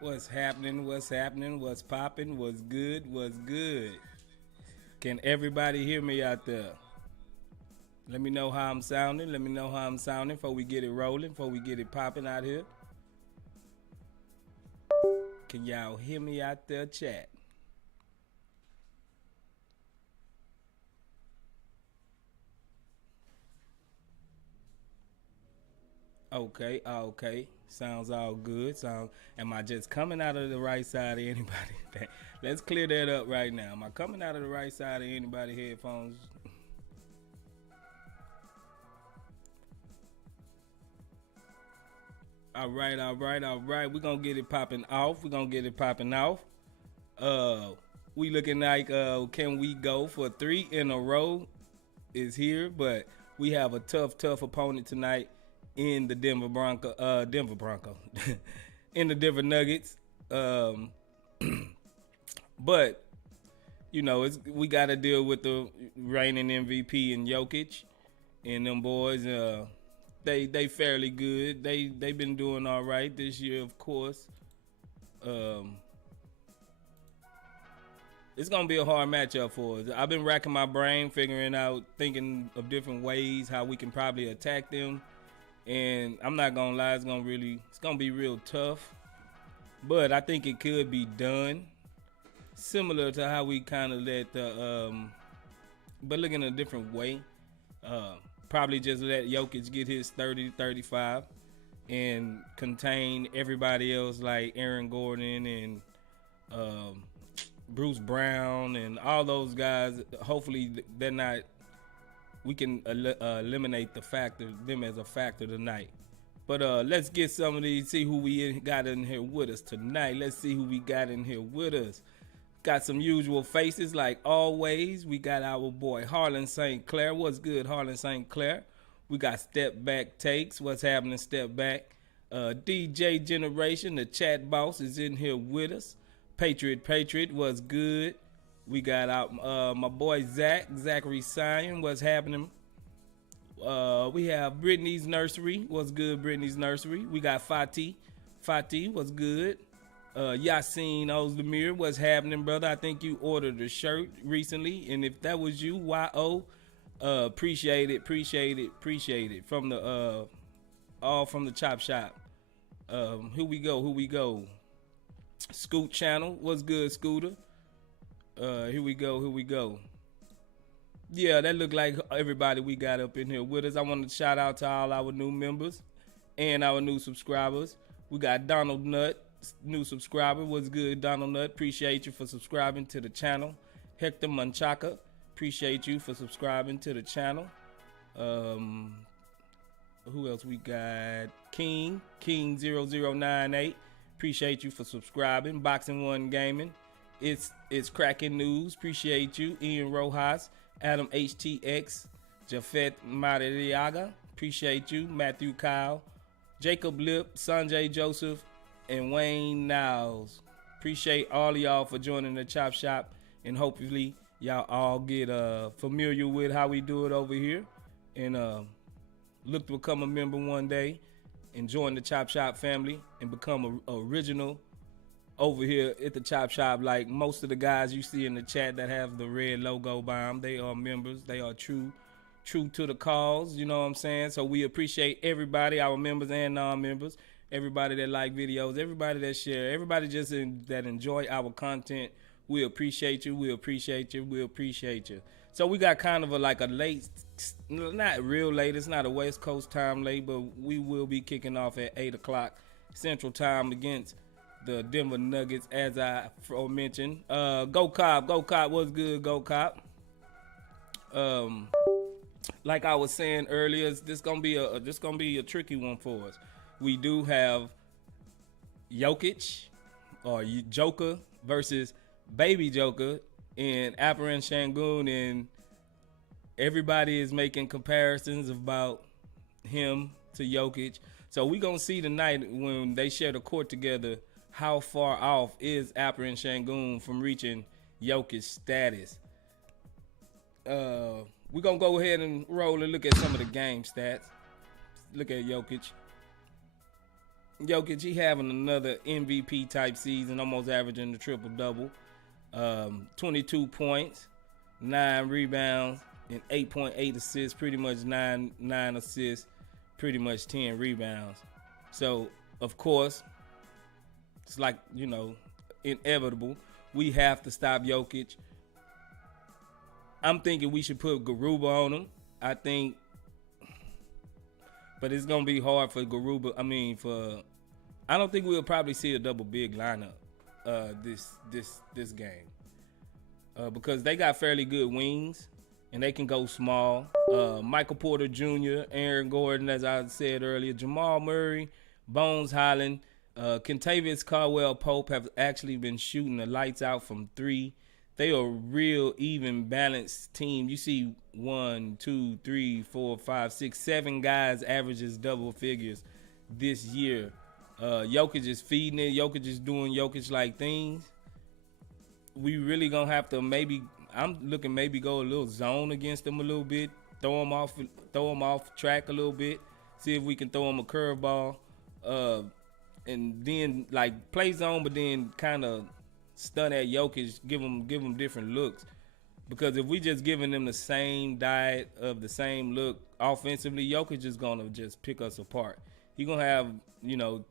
What's happening? What's happening? What's popping? What's good? What's good? Can everybody hear me out there? Let me know how I'm sounding. Let me know how I'm sounding before we get it rolling, before we get it popping out here. Can y'all hear me out there, chat? Okay, okay. Sounds all good. Am I just coming out of the right side of anybody? Let's clear that up right now. Am I coming out of the right side of anybody headphones? All right, all right, all right. We're gonna get it popping off. We're gonna get it popping off. Uh we looking like can we go for three in a row is here, but we have a tough opponent tonight in the Denver Bronco. In the Denver Nuggets. Um but we gotta deal with the reigning MVP and Jokic and them boys. They fairly good. They've been doing all right this year, of course. Um, it's gonna be a hard matchup for us. I've been racking my brain, figuring out, thinking of different ways how we can probably attack them. And I'm not gonna lie, it's gonna be real tough. But I think it could be done, similar to how we kind of let but look in a different way. Uh, Probably just let Jokic get his 30 to 35 and contain everybody else like Aaron Gordon and um, Bruce Brown and all those guys. Hopefully they're not. We can eliminate them as a factor tonight. But let's get some of these. See who we got in here with us tonight. Let's see who we got in here with us. Got some usual faces like always. We got our boy Harlan St. Clair. What's good, Harlan St. Clair? We got Step Back Takes. What's happening, Step Back? DJ Generation, the chat boss, is in here with us. Patriot, what's good? We got out my boy Zachary Sion. What's happening? We have Brittany's Nursery. What's good, Brittany's Nursery? We got Fatih, what's good? Yassine Ozdemir, what's happening, brother? I think you ordered a shirt recently, and if that was you, YO, appreciate it. From the all from the Chop Shop. Here we go. Scoot Channel, what's good, Scooter? Here we go. Yeah, that looked like everybody we got up in here with us. I want to shout out to all our new members and our new subscribers. We got Donald Nutt, new subscriber. What's good, Donald Nutt? Appreciate you for subscribing to the channel. Hector Manchaca, appreciate you for subscribing to the channel. Who else we got? King0098, appreciate you for subscribing. Boxing One Gaming, it's cracking news. Appreciate you. Ian Rojas, Adam HTX, Jafet Madariaga, appreciate you. Matthew Kyle, Jacob Lip, Sanjay Joseph, and Wayne Niles. Appreciate all of y'all for joining the Chop Shop, and hopefully y'all all get familiar with how we do it over here and look to become a member one day and join the Chop Shop family and become a original over here at the Chop Shop. Like most of the guys you see in the chat that have the red logo by them, they are members. They are true to the cause, you know what I'm saying? So we appreciate everybody, our members and non-members, everybody that like videos, everybody that share, everybody that enjoy our content. We appreciate you. So we got kind of like a late, not real late, it's not a West Coast time late, but we will be kicking off at 8 o'clock Central Time against the Denver Nuggets, as I mentioned. Go Cop, what's good, Go Cop? Like I was saying earlier, this gonna be a tricky one for us. We do have Jokic or Joker versus Baby Joker and Alperen Sengun, and everybody is making comparisons about him to Jokic. So we gonna see tonight when they share the court together how far off is Alperen Sengun from reaching Jokic status. We're going to go ahead and roll and look at some of the game stats. Look at Jokic. Jokic, he having another MVP type season, almost averaging the triple double. 22 points, 9 rebounds, and 8.8 assists. Pretty much nine assists, pretty much 10 rebounds. So of course, it's like, inevitable. We have to stop Jokic. I'm thinking we should put Garuba on him. But it's gonna be hard for Garuba. I don't think we'll probably see a double big lineup this game because they got fairly good wings and they can go small. Michael Porter Jr., Aaron Gordon, as I said earlier, Jamal Murray, Bones Highland, Kentavious Caldwell-Pope have actually been shooting the lights out from 3. They are a real even balanced team. You see 1, 2, 3, 4, 5, 6, 7 guys averages double figures this year. Jokic is feeding it. Jokic is doing Jokic-like things. We really gonna have to I'm looking go a little zone against them a little bit. Throw them off track a little bit. See if we can throw them a curveball. And then play zone, but then kind of stun at Jokic, give him different looks. Because if we just giving them the same diet of the same look offensively, Jokic is gonna just pick us apart. He gonna have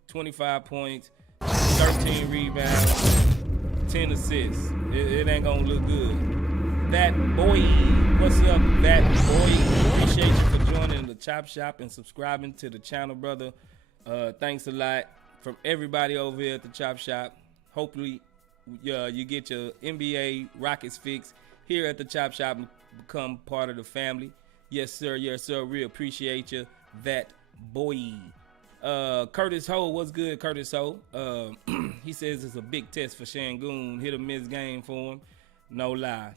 25 points, 13 rebounds, 10 assists. It ain't gonna look good. That boy, what's up, that boy? Appreciate you for joining the Chop Shop and subscribing to the channel, brother. Thanks a lot from everybody over here at the Chop Shop. Hopefully, you get your NBA Rockets fix here at the Chop Shop and become part of the family. Yes, sir. Yes, sir. We appreciate you, that boy. Curtis Ho, what's good, Curtis Ho? He says it's a big test for Sengun. Hit or miss game for him. No lie.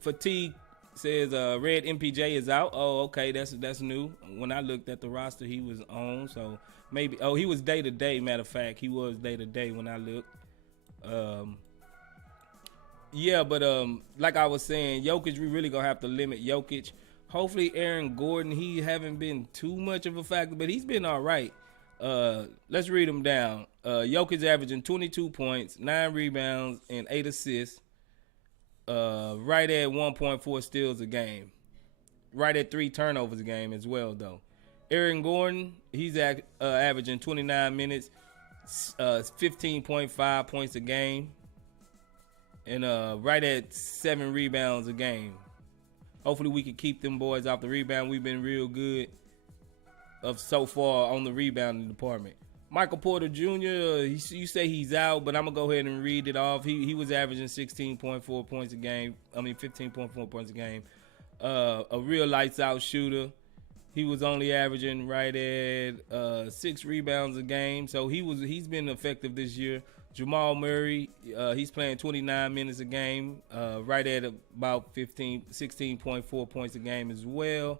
Fatigue says Red MPJ is out. Oh, okay, that's new. When I looked at the roster, he was on, so maybe. Oh, he was day to day. Matter of fact, he was day to day when I looked. Yeah, but like I was saying, Jokic, we really gonna have to limit Jokic. Hopefully, Aaron Gordon, he haven't been too much of a factor, but he's been all right. Let's read him down. Jokic averaging 22 points, 9 rebounds, and 8 assists. Right at 1.4 steals a game. Right at 3 turnovers a game as well, though. Aaron Gordon, he's averaging 29 minutes, 15.5 points a game, and right at 7 rebounds a game. Hopefully we can keep them boys off the rebound. We've been real good so far on the rebounding department. Michael Porter Jr., you say he's out, but I'm going to go ahead and read it off. He was averaging 16.4 points a game. 15.4 points a game. A real lights-out shooter. He was only averaging right at 6 rebounds a game, so he's been effective this year. Jamal Murray, he's playing 29 minutes a game, right at about 16.4 points a game as well.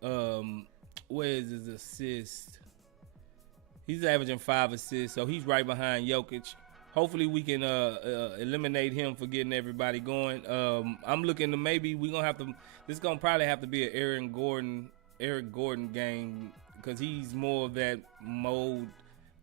Where is his assist? He's averaging 5 assists, so he's right behind Jokic. Hopefully we can eliminate him for getting everybody going. I'm looking to maybe we're gonna have to. This is gonna probably have to be an Eric Gordon game because he's more of that mode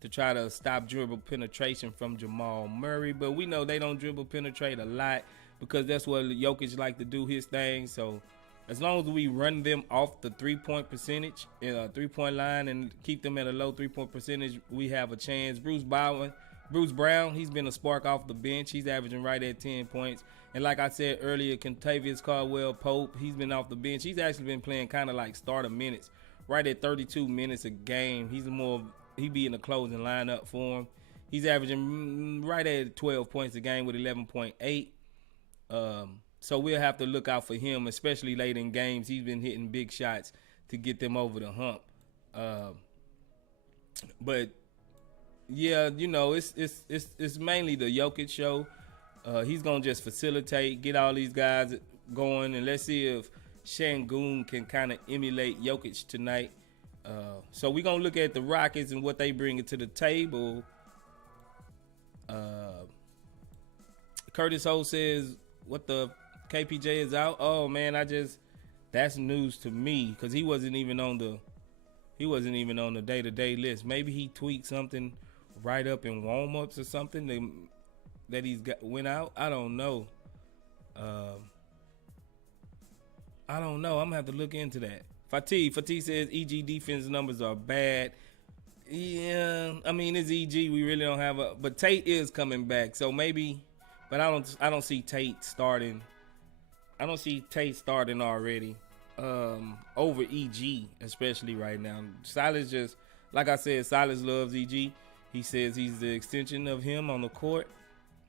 to try to stop dribble penetration from Jamal Murray. But we know they don't dribble penetrate a lot because that's what Jokic like to do his thing. So as long as we run them off the 3-point percentage, 3-point line, and keep them at a low 3-point percentage, we have a chance. Bruce Brown, he's been a spark off the bench. He's averaging right at 10 points. And like I said earlier, Kentavious Caldwell-Pope, he's been off the bench. He's actually been playing kind of like starter minutes, right at 32 minutes a game. He be in the closing lineup for him. He's averaging right at 12 points a game with 11.8. So we'll have to look out for him, especially late in games. He's been hitting big shots to get them over the hump. But yeah, it's mainly the Jokic show. He's gonna just facilitate, get all these guys going, and let's see if Sengun can kind of emulate Jokic tonight. So we're gonna look at the Rockets and what they bring to the table. Curtis Ho says, "What the KPJ is out?" Oh man, that's news to me because he wasn't even on the He wasn't even on the day-to-day list. Maybe he tweaked something right up in warm-ups or something that he's got went out. I don't know. I don't know. I'm gonna have to look into that. Fatih says EG defense numbers are bad. Yeah, I mean it's EG. We really don't have but Tate is coming back, so maybe. But I don't see Tate starting. I don't see Tate starting already. Over EG, especially right now. Silas just, like I said, Silas loves EG. He says he's the extension of him on the court.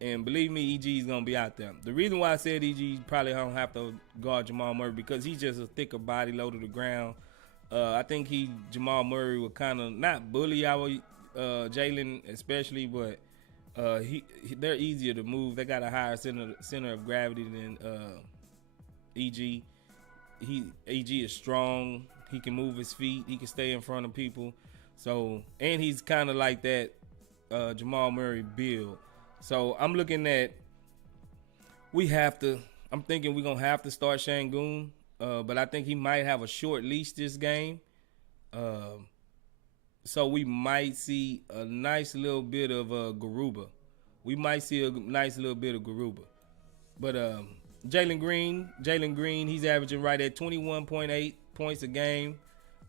And believe me, EG is going to be out there. The reason why I said EG probably don't have to guard Jamal Murray because he's just a thicker body, low to the ground. I think Jamal Murray would kind of not bully our Jalen especially, but they're easier to move. They got a higher center of gravity than EG. EG is strong. He can move his feet. He can stay in front of people. So, and he's kind of like that Jamal Murray build. So I'm looking at I'm thinking we're going to have to start Sengun, but I think he might have a short leash this game. So we might see a nice little bit of Garuba. We might see a nice little bit of Garuba. But Jalen Green, he's averaging right at 21.8 points a game,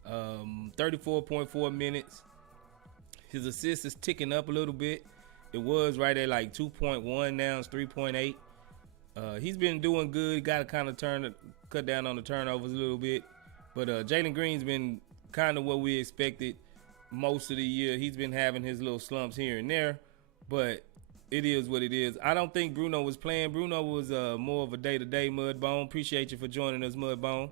34.4 minutes. His assist is ticking up a little bit. It was right at like 2.1, now it's 3.8. He's been doing good. Got to kind of cut down on the turnovers a little bit. But Jalen Green's been kind of what we expected most of the year. He's been having his little slumps here and there, but it is what it is. I don't think Bruno was playing. Bruno was more of a day-to-day Mudbone. Appreciate you for joining us, Mudbone.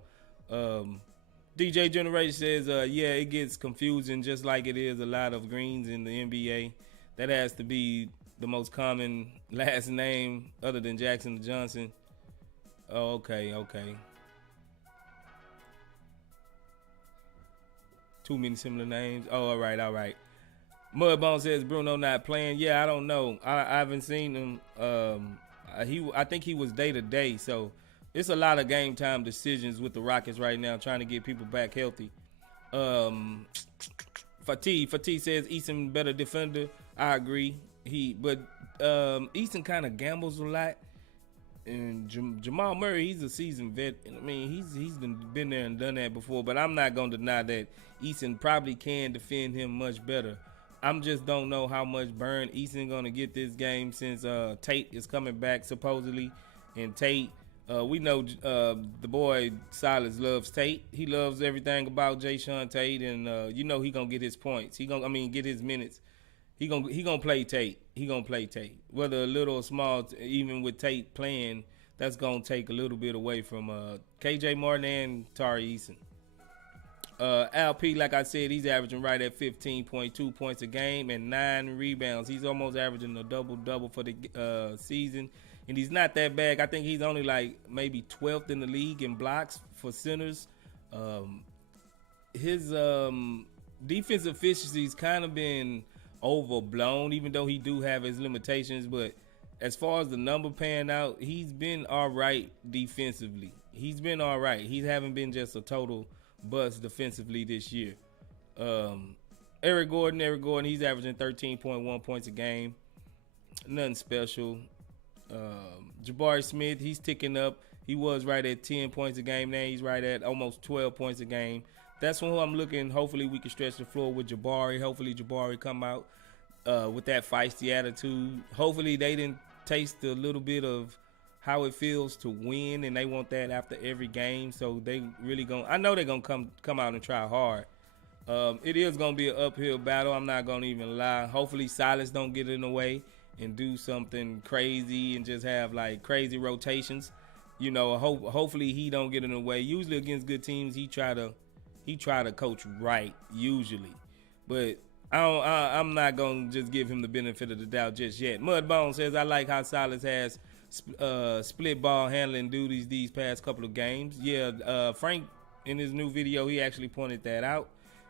DJ Generation says, yeah, it gets confusing just like it is a lot of greens in the NBA. That has to be the most common last name other than Jackson Johnson. Oh, okay. Too many similar names. Oh, all right. Mudbone says Bruno not playing. Yeah, I don't know. I haven't seen him. I think he was day to day. So it's a lot of game time decisions with the Rockets right now, trying to get people back healthy. Fatih says Eason better defender. I agree. But Eason kind of gambles a lot. And Jamal Murray, he's a seasoned vet. I mean, he's been there and done that before. But I'm not going to deny that Eason probably can defend him much better. I'm just don't know how much burn Eason going to get this game since Tate is coming back supposedly. And Tate, we know the boy Silas loves Tate. He loves everything about Jayshawn Tate. And he going to get his points. Get his minutes. He gonna play Tate. He gonna play Tate. Whether a little or small, even with Tate playing, that's gonna take a little bit away from KJ Martin and Tari Eason. LP, like I said, he's averaging right at 15.2 points a game and 9 rebounds. He's almost averaging a double-double for the season. And he's not that bad. I think he's only like maybe 12th in the league in blocks for centers. His defensive efficiency's kind of been overblown, even though he do have his limitations. But as far as the number pan out, he's been all right defensively. He's been all right. He haven't been just a total bust defensively this year. Eric Gordon, he's averaging 13.1 points a game. Nothing special. Jabari Smith, he's ticking up. He was right at 10 points a game. Now he's right at almost 12 points a game. That's who I'm looking. Hopefully we can stretch the floor with Jabari. Hopefully Jabari come out with that feisty attitude. Hopefully they didn't taste a little bit of how it feels to win, and they want that after every game. So they really I know they're gonna come out and try hard. It is gonna be an uphill battle. I'm not gonna even lie. Hopefully Silas don't get in the way and do something crazy and just have like crazy rotations. Hopefully he don't get in the way. Usually against good teams, he try to coach right usually, but I'm not gonna just give him the benefit of the doubt just yet. Mudbone says I like how Silas has split ball handling duties these past couple of games. Yeah, Frank in his new video he actually pointed that out.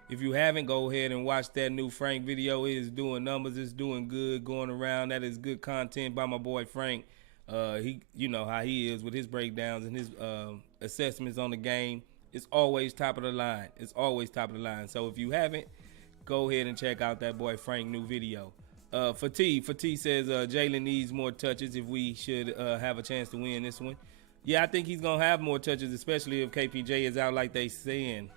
If you haven't, go ahead and watch that new Frank video. It is doing numbers. It's doing good going around. That is good content by my boy Frank. He, how he is with his breakdowns and his assessments on the game. It's always top of the line. It's always top of the line. So if you haven't, go ahead and check out that boy Frank new video. Fatih says Jalen needs more touches if we should have a chance to win this one. Yeah, I think he's gonna have more touches, especially if KPJ is out like they saying.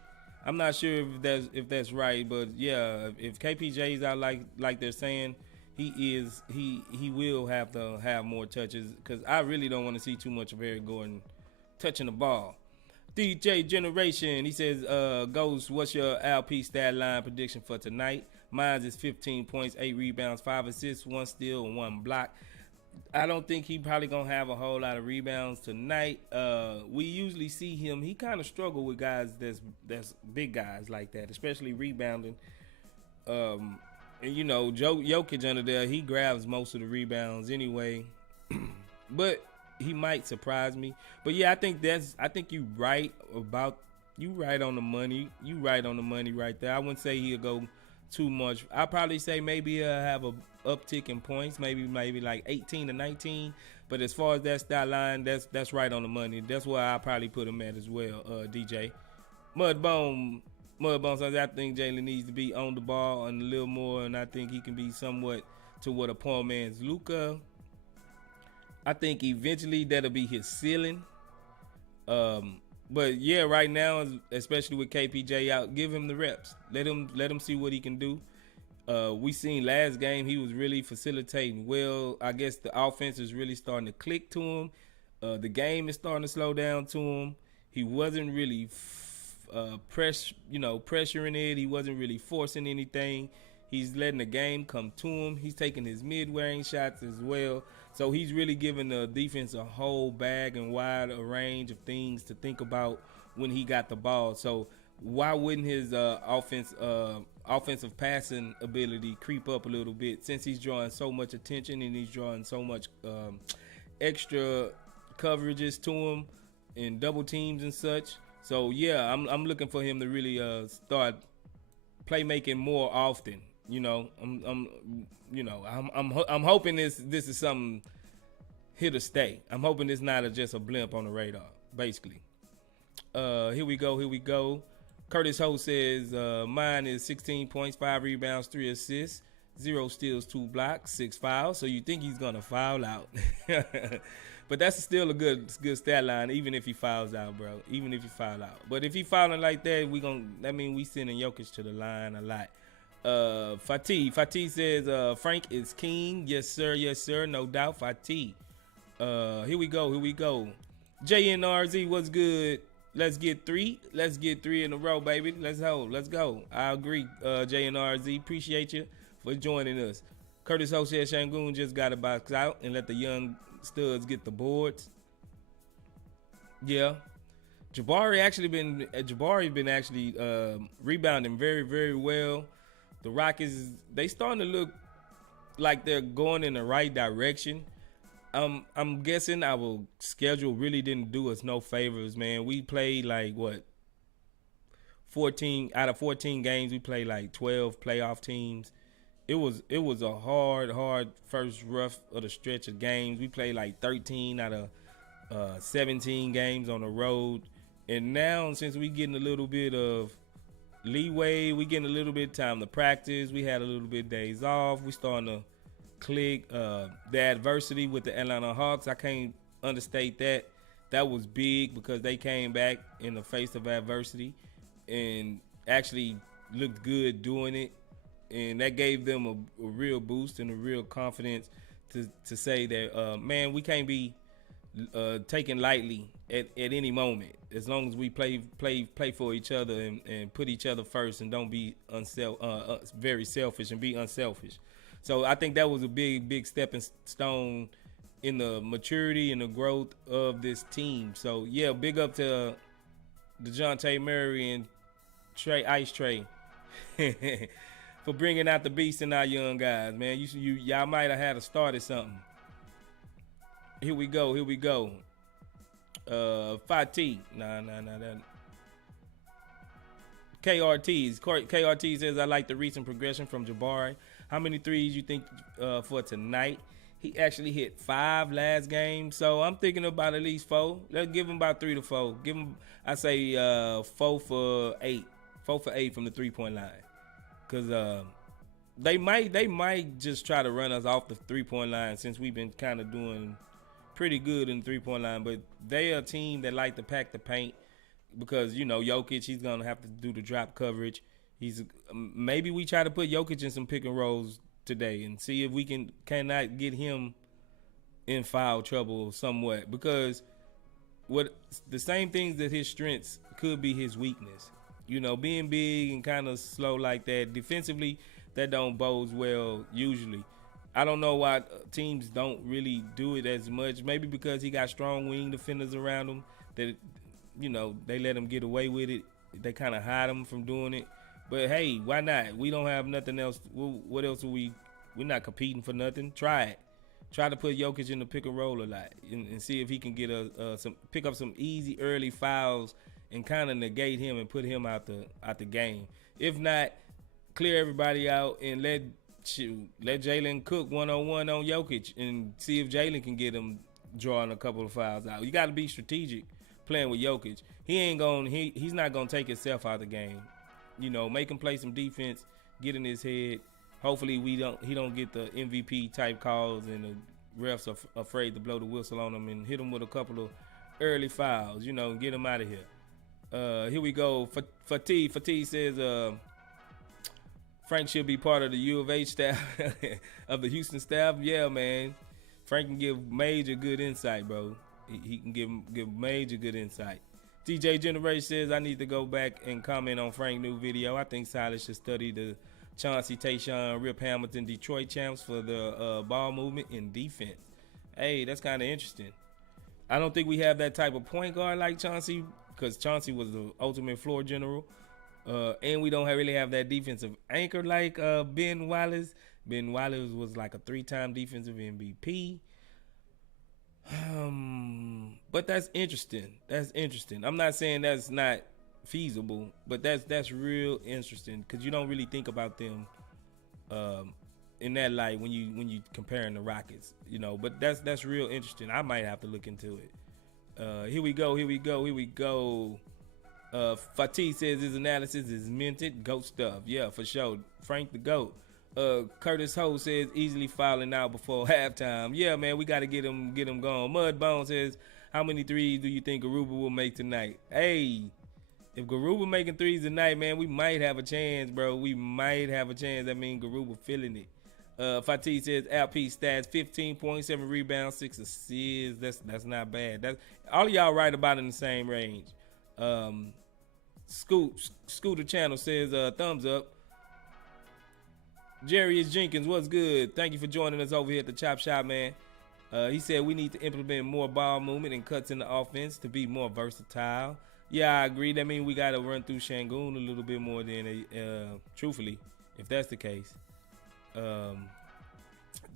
I'm not sure if that's right, but yeah, if KPJ is out like they're saying, he will have to have more touches because I really don't want to see too much of Eric Gordon touching the ball. DJ Generation, he says, Ghost, what's your LP stat line prediction for tonight? Mine is 15 points, 8 rebounds, 5 assists, 1 steal, and 1 block. I don't think he probably going to have a whole lot of rebounds tonight. We usually see him. He kind of struggle with guys that's big guys like that, especially rebounding. And, you know, Jokic under there, he grabs most of the rebounds anyway. But he might surprise me. But yeah, I think you right on the money. You right on the money right there. I wouldn't say he'll go too much. I'll probably say maybe he'll have a uptick in points, maybe like 18 to 19. But as far as that stat line, that's right on the money. That's where I probably put him at as well, DJ. Mudbone says I think Jalen needs to be on the ball and a little more, and I think he can be somewhat to what a poor man's Luka. I think eventually that'll be his ceiling. But yeah, right now, especially with KPJ out, give him the reps. Let him see what he can do. We seen last game he was really facilitating well. I guess the offense is really starting to click to him. The game is starting to slow down to him. He wasn't really pressuring it. He wasn't really forcing anything. He's letting the game come to him. He's taking his mid-range shots as well. So he's really giving the defense a whole bag and wide a range of things to think about when he got the ball. So why wouldn't his offensive passing ability creep up a little bit since he's drawing so much attention and he's drawing so much extra coverages to him and double teams and such. So yeah, I'm looking for him to really start playmaking more often. You know, I'm hoping this is something here to stay. I'm hoping it's not just a blimp on the radar. Basically, here we go. Curtis Ho says mine is 16 points, 5 rebounds, 3 assists, 0 steals, 2 blocks, 6 fouls. So you think he's gonna foul out? But that's still a good stat line, even if he fouls out, bro. Even if he foul out. But if he fouling like that, that means we sending Jokic to the line a lot. Fatih says Frank is king. Yes sir, no doubt. Fatih. Here we go. JNRZ, what's good? Let's get 3 in a row, baby. Let's go. I agree. JNRZ, appreciate you for joining us. Curtis Ho said Sengun just got to box out and let the young studs get the boards. Yeah. Jabari been actually rebounding very, very well. The Rockets, they starting to look like they're going in the right direction. I'm guessing our schedule really didn't do us no favors, man. We played like 14 out of 14 games. We played like 12 playoff teams. It was a hard first rough of the stretch of games. We played like 13 out of 17 games on the road. And now since we getting a little bit of leeway, we getting a little bit of time to practice. We had a little bit of days off. We starting to click. The adversity with the Atlanta Hawks, I can't understate that. That was big because they came back in the face of adversity and actually looked good doing it. And that gave them a real boost and a real confidence to say that, man, we can't be taken lightly at any moment. As long as we play for each other and put each other first and don't be very selfish and be unselfish. So I think that was a big stepping stone in the maturity and the growth of this team. So yeah, big up to DeJounte Murray and Ice Trey for bringing out the beast in our young guys, man. Y'all might have had to start at something. Here we go. Fatih. Nah. That. KRT says, I like the recent progression from Jabari. How many threes you think for tonight? He actually hit 5 last game, so I'm thinking about at least 4. Let's give him about 3 to 4. Give him, I say, 4 for 8, 4 for 8 from the 3-point line, cause they might just try to run us off the 3-point line since we've been kind of doing pretty good in the 3-point line. But they are a team that like to pack the paint because Jokic, he's gonna have to do the drop coverage. Maybe we try to put Jokic in some pick and rolls today and see if we cannot get him in foul trouble somewhat, because what the same things that his strengths could be his weakness. Being big and kind of slow like that defensively, that don't bode well usually. I don't know why teams don't really do it as much. Maybe because he got strong wing defenders around him that they let him get away with it. They kind of hide him from doing it. But hey, why not? We don't have nothing else. What else are we? We're not competing for nothing. Try it. Try to put Jokic in the pick and roll a lot and see if he can get pick up some easy early fouls and kind of negate him and put him out the game. If not, clear everybody out and let Jalen cook one-on-one on Jokic and see if Jalen can get him drawing a couple of fouls out. You got to be strategic playing with Jokic. He's not gonna take himself out of the game. Make him play some defense, get in his head. Hopefully he don't get the MVP type calls and the refs are afraid to blow the whistle on him and hit him with a couple of early fouls, get him out of here. Here we go. Fatih says Frank should be part of the U of H staff of the Houston staff. Yeah, man. Frank can give major good insight, bro. He can give major good insight. DJ Generation says I need to go back and comment on Frank's new video. I think Silas should study the Chauncey Tayshaun, Rip Hamilton Detroit champs for the ball movement and defense. Hey, that's kind of interesting. I don't think we have that type of point guard like Chauncey, because Chauncey was the ultimate floor general. And we don't really have that defensive anchor like Ben Wallace. Ben Wallace was like a 3-time defensive MVP. But that's interesting. I'm not saying that's not feasible, but that's real interesting because you don't really think about them in that light when you comparing the Rockets, But that's real interesting. I might have to look into it. Here we go. Fatih says his analysis is minted. GOAT stuff. Yeah, for sure. Frank the GOAT. Curtis Ho says easily fouling out before halftime. Yeah, man, we got to get him going. Mudbone says, how many threes do you think Garuba will make tonight? Hey, if Garuba making threes tonight, man, we might have a chance, bro. We might have a chance. I mean, Garuba feeling it. Fatih says LP stats 15 points, 7 rebounds, 6 assists. That's not bad. That's all of y'all right about in the same range. Scooter Channel says thumbs up. Jarius Jenkins, what's good? Thank you for joining us over here at the Chop Shop, man. He said we need to implement more ball movement and cuts in the offense to be more versatile. Yeah, I agree. That means we got to run through Sengun a little bit more than truthfully, if that's the case.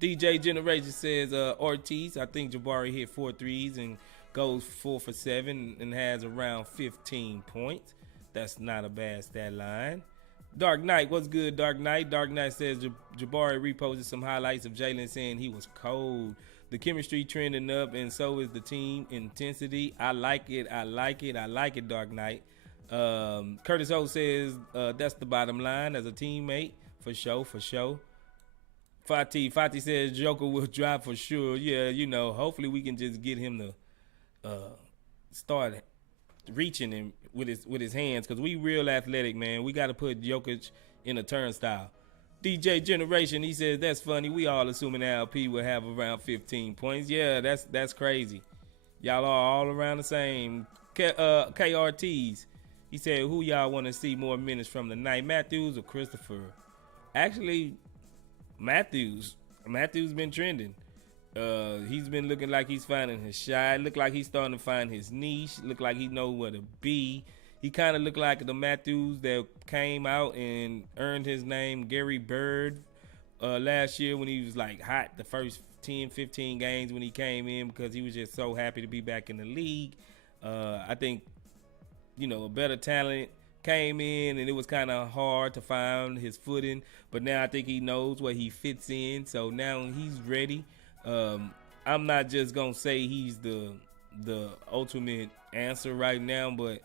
DJ Generation says Ortiz, I think Jabari hit 4 threes and goes 4 for 7 and has around 15 points. That's not a bad stat line. Dark Knight, what's good, Dark Knight? Dark Knight says Jabari reposted some highlights of Jalen saying he was cold. The chemistry trending up, and so is the team intensity. I like it, Dark Knight. Curtis O says that's the bottom line as a teammate, for sure. Fatih says Joker will drop for sure. Yeah, hopefully we can just get him to start reaching him with his hands, because we real athletic, man. We got to put Jokic in a turnstile. DJ Generation, he says that's funny. We all assuming LP will have around 15 points. Yeah, that's crazy. Y'all are all around the same. KRTs, he said who y'all want to see more minutes from tonight, Matthews or Christopher? Actually, Matthews been trending. He's been looking like he's finding his shot. Look like he's starting to find his niche. Look like he knows where to be. He kind of looked like the Matthews that came out and earned his name, Gary Bird, last year when he was like hot the first 10, 15 games when he came in, because he was just so happy to be back in the league. I think, a better talent came in and it was kind of hard to find his footing, but now I think he knows where he fits in. So now he's ready. I'm not just gonna say he's the ultimate answer right now, but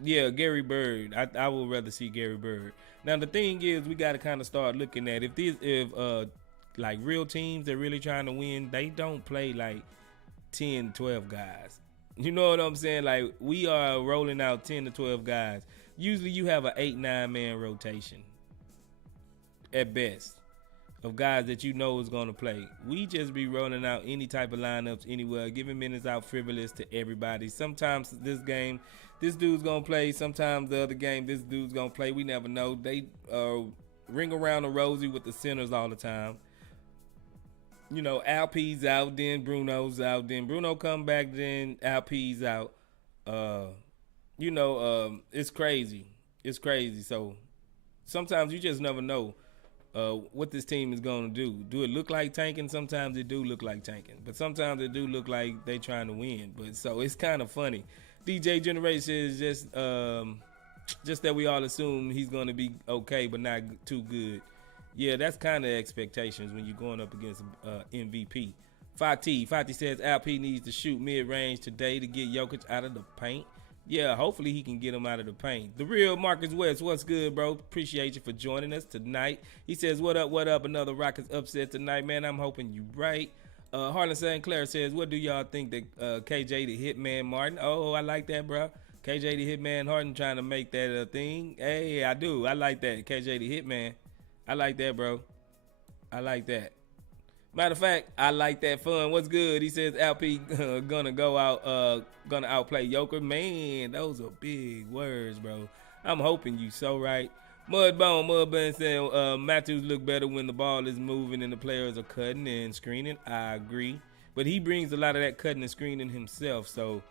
yeah, Gary Bird. I would rather see Gary Bird. Now the thing is, we got to kind of start looking at if like real teams that really trying to win, they don't play like 10, 12 guys. You know what I'm saying? Like we are rolling out 10 to 12 guys. Usually you have an 8-9 man rotation at best of guys that you know is going to play. We just be rolling out any type of lineups anywhere, giving minutes out frivolous to everybody. Sometimes this game, this dude's going to play. Sometimes the other game, this dude's going to play. We never know. They ring around the rosy with the centers all the time. You know, Alp's out, then Bruno's out, then Bruno come back, then Alp's out. It's crazy. It's crazy. So sometimes you just never know what this team is going to do. Do it look like tanking? Sometimes it do look like tanking. But sometimes it do look like they trying to win. But so it's kind of funny. DJ Generation is just that we all assume he's going to be okay but not too good. Yeah, that's kind of expectations when you're going up against MVP. Fati says Alp needs to shoot mid-range today to get Jokic out of the paint. Yeah, hopefully he can get him out of the paint. The real Marcus West, what's good, bro? Appreciate you for joining us tonight. He says, what up? Another Rockets upset tonight, man. I'm hoping you right. Harlan St. Clair says, what do y'all think that KJ the Hitman Martin? Oh, I like that, bro. KJ the Hitman Harden trying to make that a thing. Hey, I do. I like that. KJ the Hitman. I like that, bro. I like that. Matter of fact, I like that fun. What's good? He says LP gonna go out, gonna outplay Joker. Man, those are big words, bro. I'm hoping you so right. Mudbone saying Matthews look better when the ball is moving and the players are cutting and screening. I agree, but he brings a lot of that cutting and screening himself. So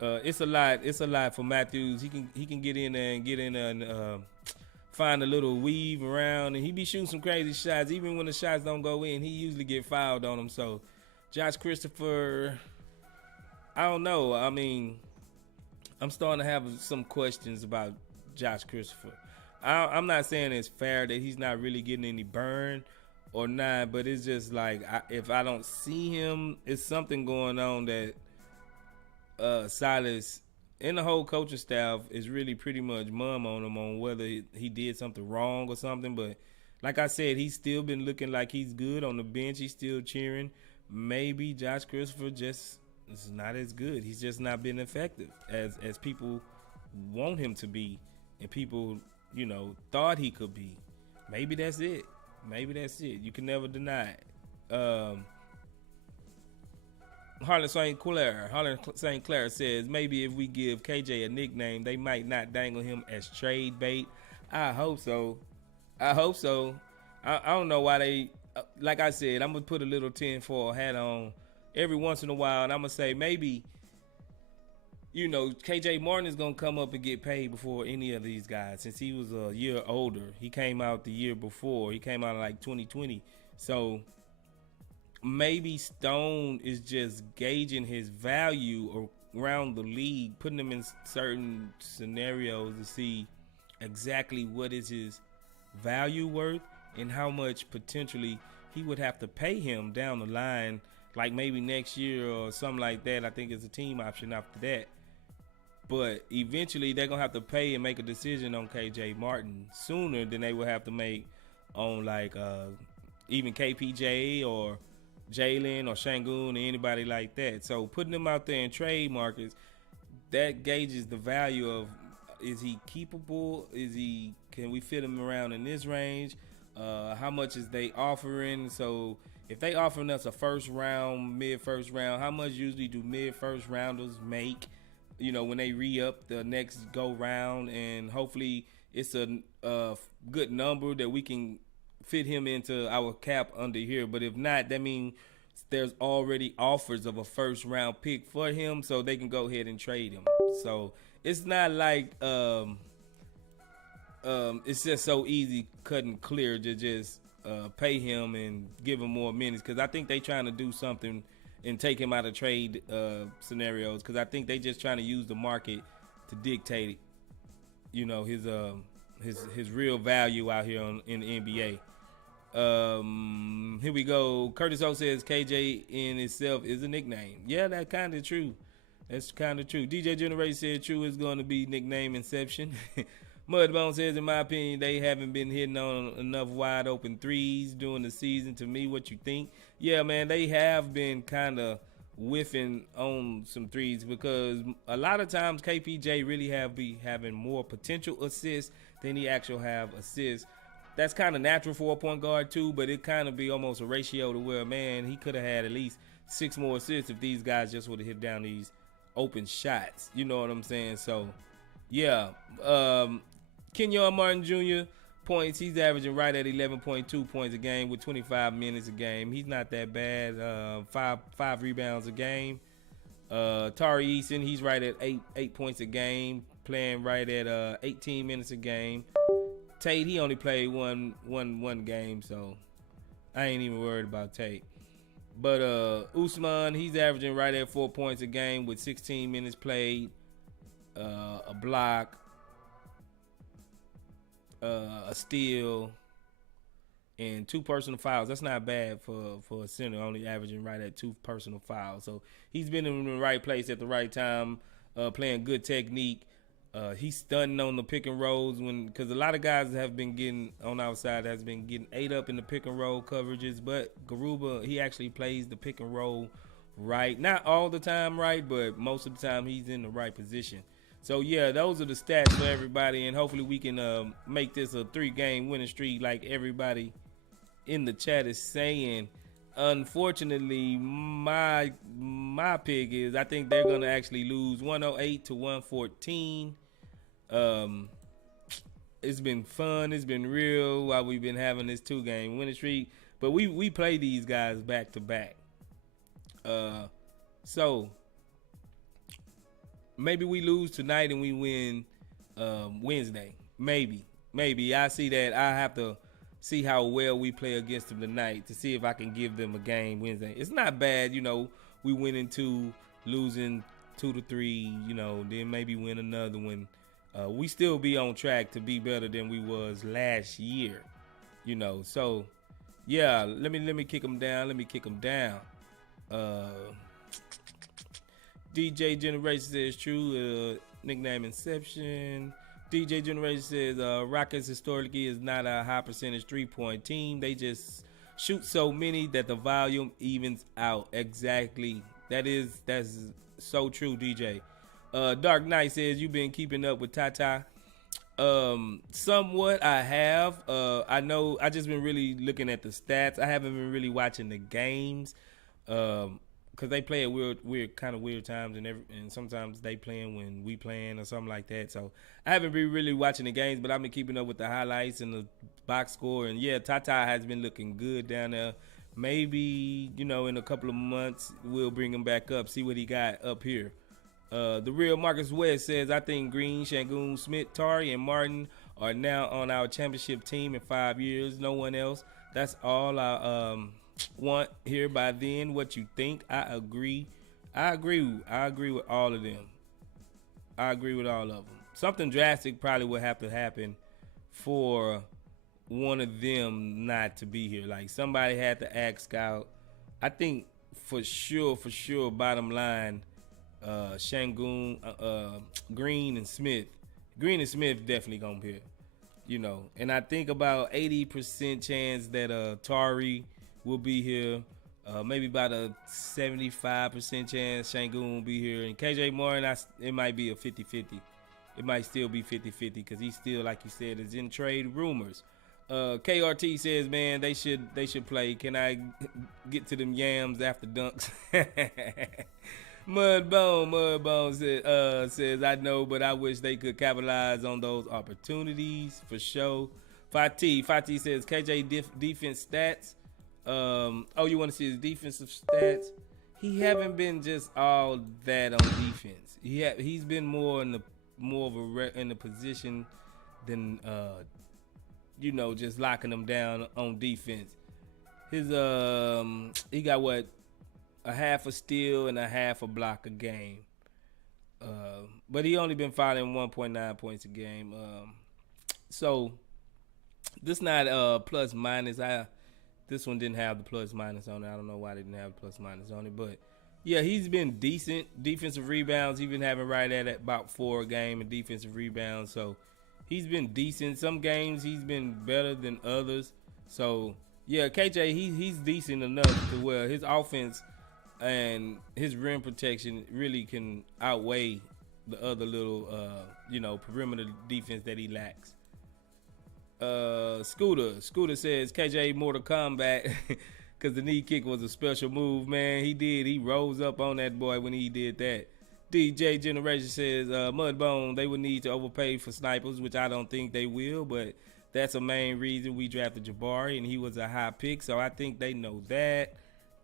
it's a lot. It's a lot for Matthews. He can get in there and find a little weave around, and he be shooting some crazy shots. Even when the shots don't go in, he usually get fouled on them. So Josh Christopher, I don't know. I mean, I'm starting to have some questions about Josh Christopher. I'm not saying it's fair that he's not really getting any burn or not, but it's just like if I don't see him, it's something going on that Silas and the whole coaching staff is really pretty much mum on him on whether he did something wrong or something. But like I said, he's still been looking like he's good on the bench. He's still cheering. Maybe Josh Christopher just is not as good. He's just not been effective as people want him to be and people, thought he could be. Maybe that's it. You can never deny it. Harlan St. Clair says, maybe if we give KJ a nickname, they might not dangle him as trade bait. I hope so. I don't know why they, like I said, I'm going to put a little tinfoil hat on every once in a while, and I'm going to say maybe, KJ Martin is going to come up and get paid before any of these guys since he was a year older. He came out the year before. He came out in like 2020. So maybe Stone is just gauging his value around the league, putting him in certain scenarios to see exactly what is his value worth and how much potentially he would have to pay him down the line, like maybe next year or something like that. I think it's a team option after that. But eventually they're going to have to pay and make a decision on KJ Martin sooner than they will have to make on like even KPJ or Jalen or Sengun or anybody like that. So putting them out there in trade markets, that gauges the value of, is he keepable? Can we fit him around in this range? How much is they offering? So if they offering us a first round, mid first round, how much usually do mid first rounders make? When they re-up the next go round, and hopefully it's a good number that we can fit him into our cap under here. But if not, that means there's already offers of a first round pick for him, so they can go ahead and trade him. So it's not like it's just so easy cut and clear to just pay him and give him more minutes, because I think they trying to do something and take him out of trade scenarios, because I think they just trying to use the market to dictate, his real value out here in the NBA. Here we go. Curtis O says KJ in itself is a nickname. Yeah, that's kind of true. That's kind of true. DJ Generation said true is going to be nickname Inception. Mudbone says, in my opinion, they haven't been hitting on enough wide open threes during the season. To me, what you think? Yeah, man, they have been kind of whiffing on some threes because a lot of times KPJ really be having more potential assists than he actually have assists. That's kind of natural for a point guard too, but it kind of be almost a ratio to where, man, he could have had at least 6 more assists if these guys just would have hit down these open shots. You know what I'm saying? So, yeah. Kenyon Martin Jr. points, he's averaging right at 11.2 points a game with 25 minutes a game. He's not that bad. Five rebounds a game. Tari Eason, he's right at 8 points a game, playing right at 18 minutes a game. Tate, he only played one game, so I ain't even worried about Tate. But Usman, he's averaging right at 4 points a game with 16 minutes played, a block, a steal, and 2 personal fouls. That's not bad for a center, only averaging right at 2 personal fouls. So he's been in the right place at the right time, playing good technique. He's stunning on the pick and rolls because a lot of guys have been getting on our side has been getting ate up in the pick and roll coverages, but Garuba, he actually plays the pick and roll right. Not all the time right, but most of the time he's in the right position. So, yeah, those are the stats for everybody, and hopefully we can make this a 3-game winning streak like everybody in the chat is saying. Unfortunately, my pick is I think they're going to actually lose 108 to 114. It's been fun. It's been real while we've been having this 2-game winning streak. But we play these guys back to back. So maybe we lose tonight and we win Wednesday. Maybe. I see that. I have to see how well we play against them tonight to see if I can give them a game Wednesday. It's not bad, we win in 2, losing 2 to 3, then maybe win another one. We still be on track to be better than we was last year, So, yeah, let me kick them down. DJ Generation says true. Nickname Inception. DJ Generation says Rockets historically is not a high percentage 3-point team. They just shoot so many that the volume evens out. Exactly. That's so true, DJ. Dark Knight says you've been keeping up with Tata. Somewhat I have. I know I just been really looking at the stats. I haven't been really watching the games. Because they play at kind of weird times, and sometimes they playing when we playing or something like that. So I haven't been really watching the games, but I've been keeping up with the highlights and the box score. And yeah, Tata has been looking good down there. Maybe in a couple of months we'll bring him back up, see what he got up here. The real Marcus West says I think Green, Sengun, Smith, Tari, and Martin are now on our championship team in 5 years. No one else. That's all I want here by then. What you think? I agree with all of them. Something drastic probably would have to happen for one of them not to be here. Like somebody had to ask out. I think for sure, bottom line, Shangun, Green and Smith definitely gonna be here. And I think about 80% chance that Tari will be here. Maybe about a 75% chance Shangun will be here. And KJ Martin, it might be a 50-50. It might still be 50-50 because he still, like you said, is in trade rumors. KRT says, man, they should play. Can I get to them yams after dunks? Mudbone says, I know, but I wish they could capitalize on those opportunities for sure. Fatih says, KJ defense stats. You want to see his defensive stats? He haven't been just all that on defense. He's been more in the position than just locking them down on defense. His he got what, a half a steal and a half a block a game. But he only been fouling 1.9 points a game. So this not plus minus. This one didn't have the plus minus on it. I don't know why they didn't have the plus minus on it, but yeah, he's been decent. Defensive rebounds, he's been having right at about 4 a game in defensive rebounds. So he's been decent. Some games he's been better than others. So yeah, KJ, he's decent enough to where his offense and his rim protection really can outweigh the other little perimeter defense that he lacks. Scooter says KJ Mortal Kombat because the knee kick was a special move, man. He rose up on that boy when he did that. DJ Generation says Mudbone, they would need to overpay for snipers, which I don't think they will, but that's a main reason we drafted Jabari, and he was a high pick, so I think they know that.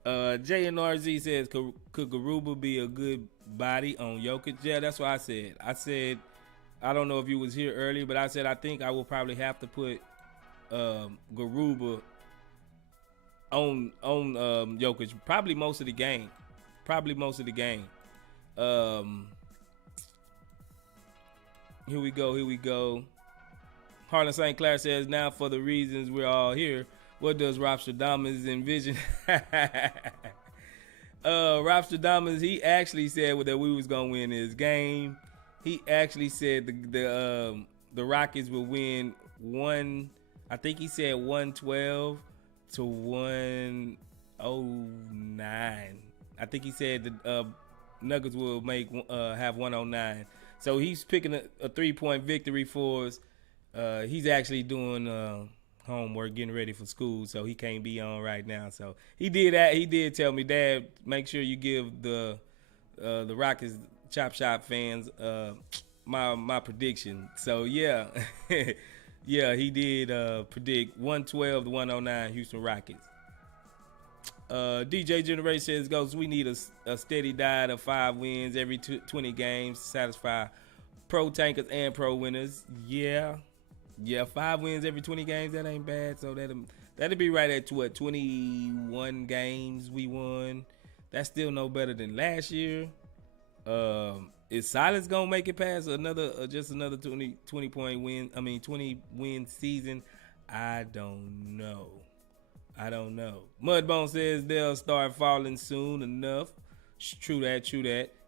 JNRZ says, could Garuba be a good body on Jokic? Yeah, that's what I said. I don't know if you was here earlier, but I said I think I will probably have to put Garuba on Jokic probably most of the game. Here we go. Harlan St. Clair says, now for the reasons we're all here, what does Rapstradamus envision? Rapstradamus, he actually said that we was going to win this game. He actually said the Rockets will win I think he said 112 to 109. I think he said the Nuggets will have 109. So he's picking a 3-point victory for us. He's actually doing homework, getting ready for school, so he can't be on right now. So he did tell me, Dad, make sure you give the Rockets Chop Shop fans my prediction. So yeah. Yeah, he did predict 112 to 109 Houston Rockets. DJ Generation says, Ghost, we need a steady diet of 5 wins every 20 games to satisfy pro tankers and pro winners. Yeah, 5 wins every 20 games, that ain't bad. So that'll be right at 21 games we won. That's still no better than last year. Is Silas gonna make it past another 20 win season? I don't know. Mudbone says they'll start falling soon enough. True that.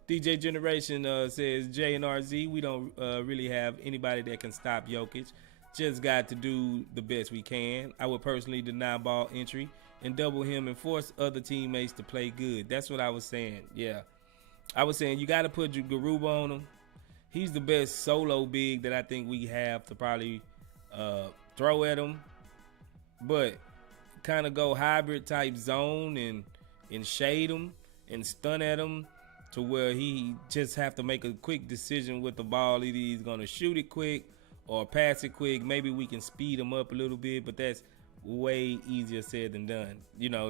DJ Generation says J and RZ, we don't really have anybody that can stop Jokic. Just got to do the best we can. I would personally deny ball entry and double him and force other teammates to play good. That's what I was saying. Yeah. I was saying you got to put Garuba on him. He's the best solo big that I think we have to probably throw at him. But kind of go hybrid type zone and shade him and stun at him to where he just have to make a quick decision with the ball. Either he's going to shoot it quick or pass it quick. Maybe we can speed him up a little bit, but that's way easier said than done.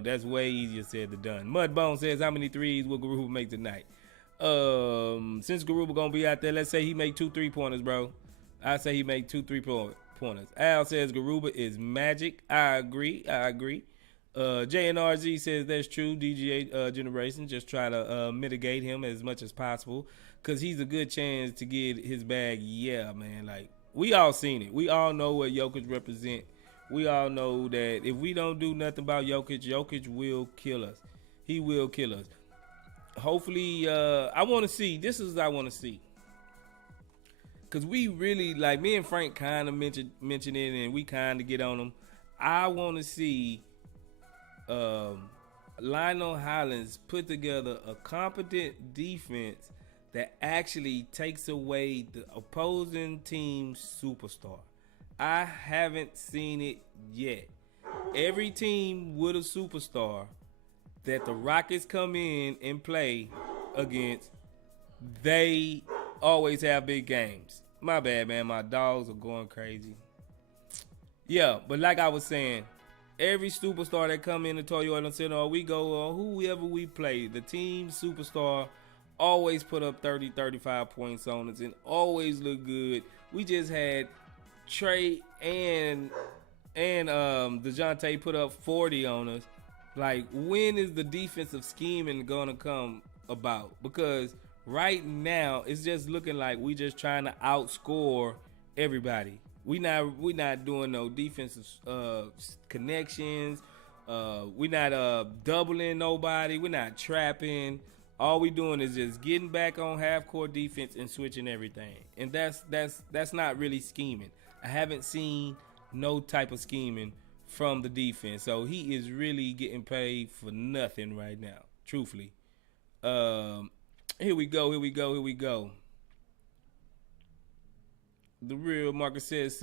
That's way easier said than done. Mudbone says, how many threes will Garuba make tonight? Since Garuba gonna be out there, let's say he make 2 3-pointers, bro. I say he make 2 3-pointers. Al says Garuba is magic. I agree. JNRZ says that's true. DGA Generation, just try to mitigate him as much as possible because he's a good chance to get his bag. Yeah, man. Like, we all seen it. We all know what Jokic represent. We all know that if we don't do nothing about Jokic will kill us. He will kill us. Hopefully, I want to see. This is what I want to see. Because we really, like, me and Frank kind of mentioned it, and we kind of get on him. I want to see Lionel Hollins put together a competent defense that actually takes away the opposing team's superstar. I haven't seen it yet. Every team with a superstar that the Rockets come in and play against, they always have big games. My bad, man. My dogs are going crazy. Yeah, but like I was saying, every superstar that come in the Toyota Center, or we go on whoever we play, the team superstar always put up 30, 35 points on us and always look good. We just had Trey and DeJounte put up 40 on us. Like, when is the defensive scheming gonna come about? Because right now it's just looking like we just trying to outscore everybody. We not doing no defensive connections We're not doubling nobody. We're not trapping. All we doing is just getting back on half court defense and switching everything. And that's not really scheming. I haven't seen no type of scheming from the defense. So he is really getting paid for nothing right now, truthfully. Here we go. The real Marcus says,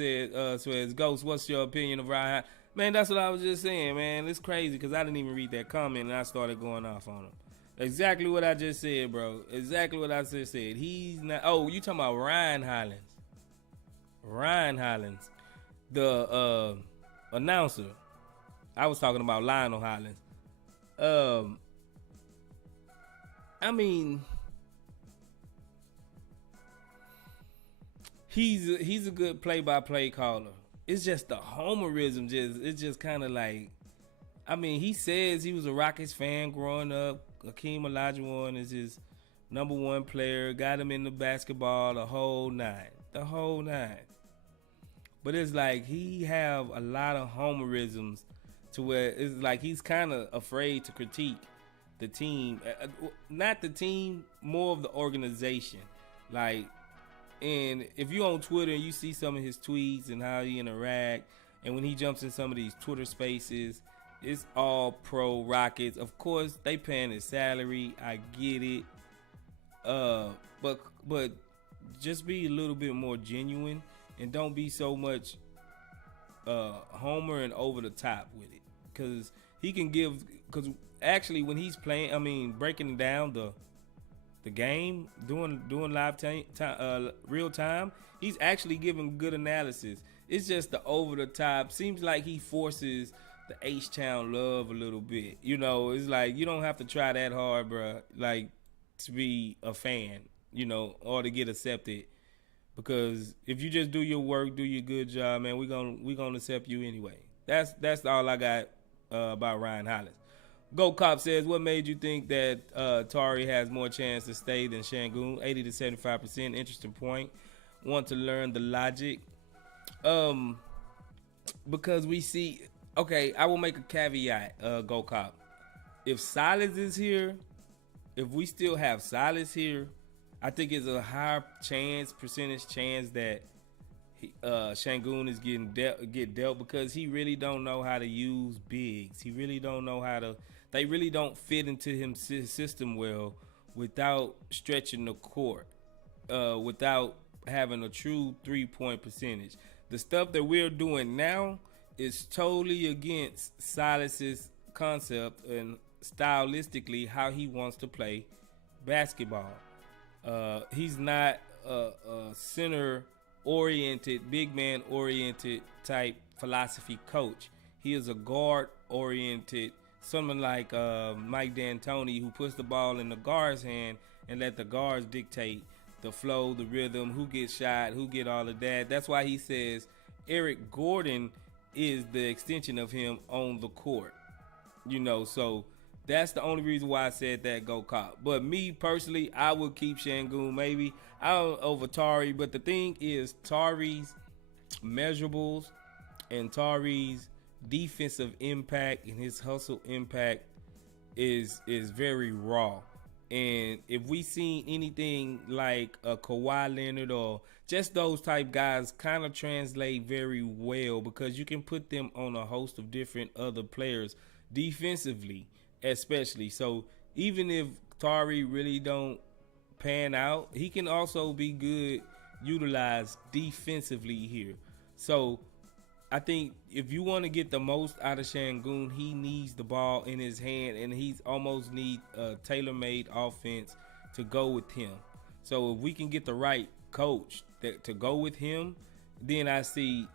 Ghost, what's your opinion of Ryan? Man, that's what I was just saying, man. It's crazy because I didn't even read that comment and I started going off on him. Exactly what I just said, bro. Exactly what I just said. He's not. Oh, you talking about Ryan Hollins? Ryan Hollins, the announcer. I was talking about Lionel Hollins. I mean, he's a good play-by-play caller. It's just the homerism. It's just kind of like, I mean, he says he was a Rockets fan growing up. Hakeem Olajuwon is his number one player. Got him into basketball, the whole nine. But it's like he have a lot of homerisms to where it's like he's kind of afraid to critique the team. Not the team, more of the organization. Like, and if you on Twitter and you see some of his tweets and how he interact, and when he jumps in some of these Twitter spaces, it's all pro Rockets. Of course, they paying his salary. I get it. But just be a little bit more genuine and don't be so much homer and over the top with it. Cause he can give. Cause actually, when he's playing, I mean, breaking down the game, doing live real time, he's actually giving good analysis. It's just the over the top. Seems like he forces the H-Town love a little bit. You know, it's like you don't have to try that hard, bro. Like to be a fan, you know, or to get accepted. Because if you just do your work, do your good job, man, we gonna accept you anyway. That's all I got about Ryan Hollins. Go Cop says, what made you think that Tari has more chance to stay than Sengun? 80 to 75%. Interesting point. Want to learn the logic. Because we see, okay, I will make a caveat, Go Cop. If Silas is here, if we still have Silas here, I think it's a higher percentage chance that Sengun is get dealt because he really don't know how to use bigs. He really don't know how to. They really don't fit into his system well without stretching the court, without having a true 3-point percentage. The stuff that we're doing now is totally against Silas's concept and stylistically how he wants to play basketball. He's not a center-oriented, big man-oriented type philosophy coach. He is a guard-oriented, someone like Mike D'Antoni, who puts the ball in the guard's hand and let the guards dictate the flow, the rhythm, who gets shot, who get all of that. That's why he says Eric Gordon is the extension of him on the court. You know, so that's the only reason why I said that, Go Cop. But me personally, I would keep Sengun maybe. I don't over Tari, but the thing is Tari's measurables and Tari's defensive impact and his hustle impact is very raw. And if we seen anything like a Kawhi Leonard or just those type guys kind of translate very well because you can put them on a host of different other players defensively especially. So even if Tari really don't pan out, he can also be good utilized defensively here. So I think if you want to get the most out of Sengun, he needs the ball in his hand, and he's almost need a tailor-made offense to go with him. So if we can get the right coach to go with him, then I see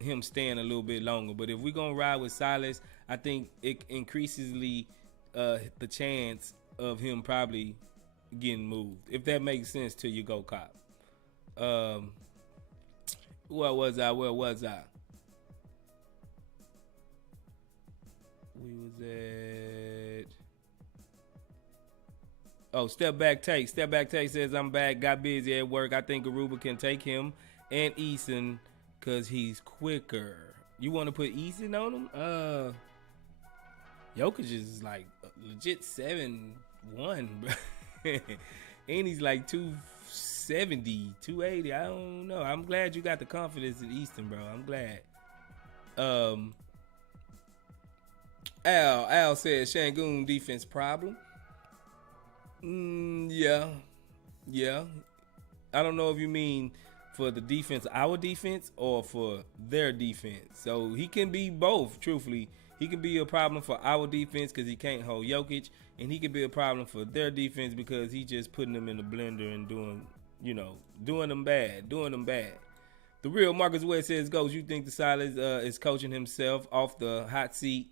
him staying a little bit longer. But if we're going to ride with Silas, I think it increases the chance of him probably getting moved, if that makes sense to you, Go Cop. Where was I? We was at... Oh, Step Back Take. Step Back Take says, I'm back, got busy at work. I think Garuba can take him and Eason because he's quicker. You want to put Eason on him? Jokic is like legit 7'1", bro. And he's like 270, 280. I don't know. I'm glad you got the confidence in Easton, bro. I'm glad. Al said Shangoon defense problem. Yeah. I don't know if you mean for the defense, our defense, or for their defense. So he can be both, truthfully. He can be a problem for our defense because he can't hold Jokic, and he can be a problem for their defense because he just putting them in the blender and doing them bad. The real Marcus West says, Ghost, you think the Silas is coaching himself off the hot seat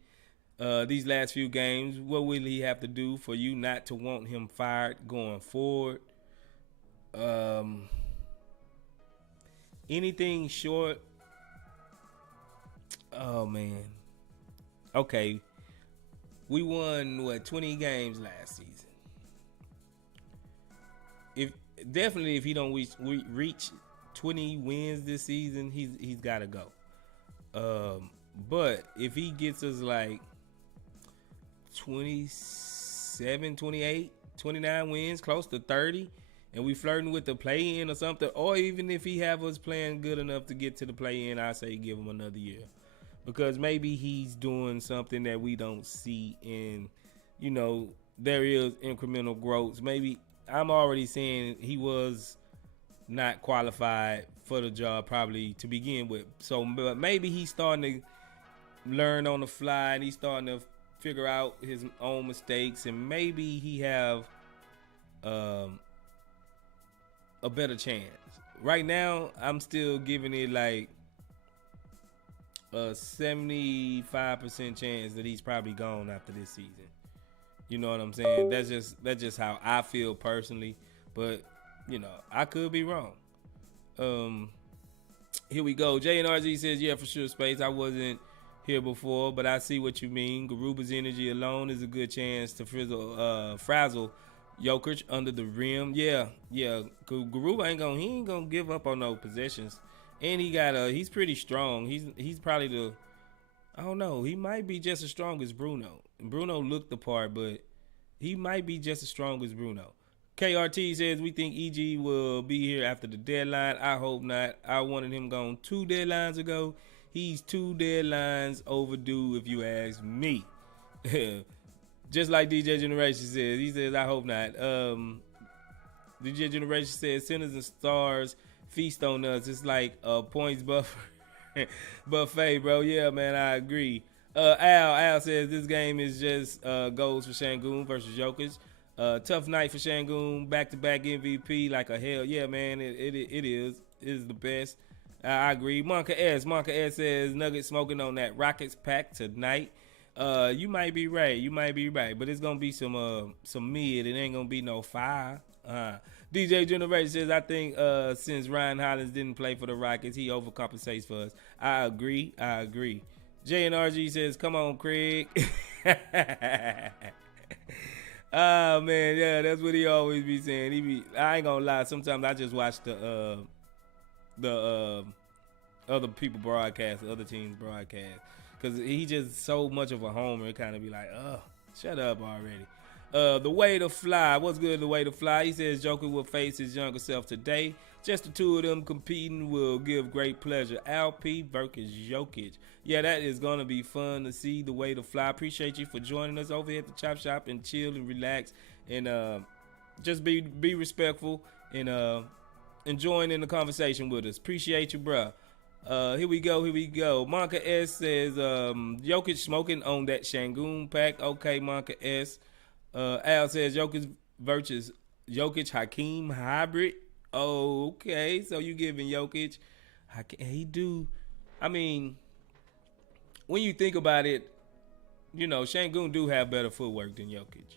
these last few games? What will he have to do for you not to want him fired going forward? Anything short? Oh, man. Okay. We won, 20 games last season. If he don't reach 20 wins this season, he's got to go. But if he gets us like 27, 28, 29 wins, close to 30, and we flirting with the play-in or something, or even if he have us playing good enough to get to the play-in, I say give him another year. Because maybe he's doing something that we don't see, and, there is incremental growth. Maybe I'm already saying he was not qualified for the job probably to begin with. So but maybe he's starting to learn on the fly, and he's starting to figure out his own mistakes, and maybe he have a better chance. Right now, I'm still giving it like a 75% chance that he's probably gone after this season. You know what I'm saying? That's just how I feel personally. But, I could be wrong. Here we go. JNRG says, yeah, for sure, Space. I wasn't here before, but I see what you mean. Garuba's energy alone is a good chance to frazzle Jokic under the rim. Yeah. Garuba ain't gonna give up on no possessions. And he's pretty strong. He's probably I don't know, he might be just as strong as Bruno. Bruno looked the part, but he might be just as strong as Bruno. KRT says, we think EG will be here after the deadline. I hope not. I wanted him gone 2 deadlines ago. He's 2 deadlines overdue, if you ask me. Just like DJ Generation says. He says, I hope not. DJ Generation says, Sinners and Stars feast on us. It's like a points buffet, bro. Yeah, man, I agree. Al says, this game is just goals for Shangoon versus Jokic. Tough night for Shangoon. Back-to-back MVP like a hell. Yeah, man, it is. It is the best. I agree. Monka S says, Nuggets smoking on that Rockets pack tonight. You might be right. But it's going to be some mid. It ain't going to be no fire. DJ Generation says, I think since Ryan Hollins didn't play for the Rockets, he overcompensates for us. I agree. JNRG says, come on, Craig. Oh, man, yeah, that's what he always be saying. I ain't going to lie. Sometimes I just watch the other people broadcast, the other teams broadcast. Because he just so much of a homer. It kind of be like, shut up already. The way to fly. What's good, the way to fly? He says Joker will face his younger self today. Just the two of them competing will give great pleasure. Alp versus Jokic. Yeah, that is going to be fun to see. The way to fly. Appreciate you for joining us over here at the Chop Shop and chill and relax. And just be respectful and enjoying in the conversation with us. Appreciate you, bruh. Here we go. Monka S says, Jokic smoking on that Shangoon pack. Okay, Monka S. Al says, Jokic versus Jokic Hakeem hybrid. Oh, okay. So you giving Jokic. He do. I mean, when you think about it, Shangoon do have better footwork than Jokic.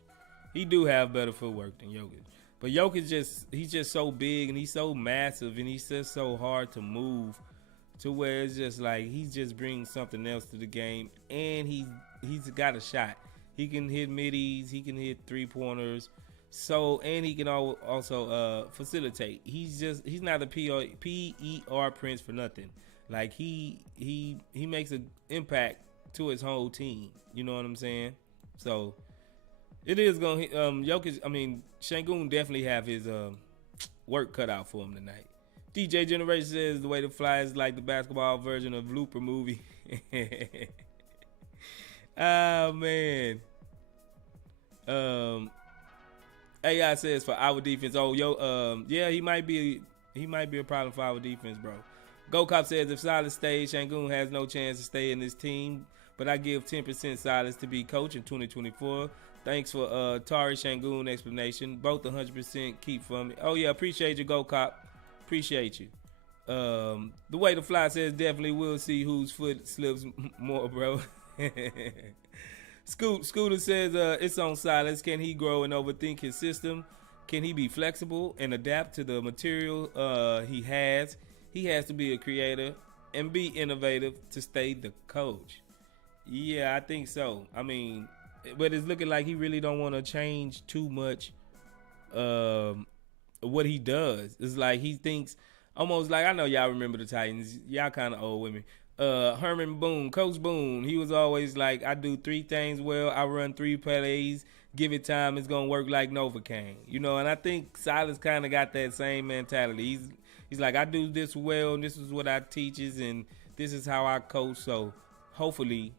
He do have better footwork than Jokic. But Jokic he's just so big and he's so massive and he's just so hard to move to where it's just like he just brings something else to the game, and he's got a shot. He can hit middies, he can hit 3-pointers, and he can also facilitate. He's not a PER Prince for nothing. Like he makes an impact to his whole team. You know what I'm saying? So it is going to Jokic. I mean, Sengun definitely have his work cut out for him tonight. DJ Generation says the way to fly is like the basketball version of Looper movie. Oh man. AI says for our defense. Oh yeah, he might be a problem for our defense, bro. Go Cop says if Silas stays, Sengun has no chance to stay in this team. But I give 10% Silas to be coach in 2024. Thanks for Tari Sengun explanation. Both 100% keep from me. Oh yeah, appreciate you, Go Cop. Appreciate you. The way to fly says definitely we'll see whose foot slips more, bro. Scooter says it's on Silas. Can he grow and overthink his system? Can he be flexible and adapt to the material he has? He has to be a creator and be innovative to stay the coach. Yeah, I think so. I mean, but it's looking like he really don't want to change too much what he does. It's like he thinks almost like, I know y'all remember the Titans. Y'all kind of old with me. Herman Boone, Coach Boone, he was always like, I do 3 things well. I run 3 plays. Give it time. It's going to work like Novocaine. You know, and I think Silas kind of got that same mentality. He's like, I do this well, and this is what I teaches, and this is how I coach. So hopefully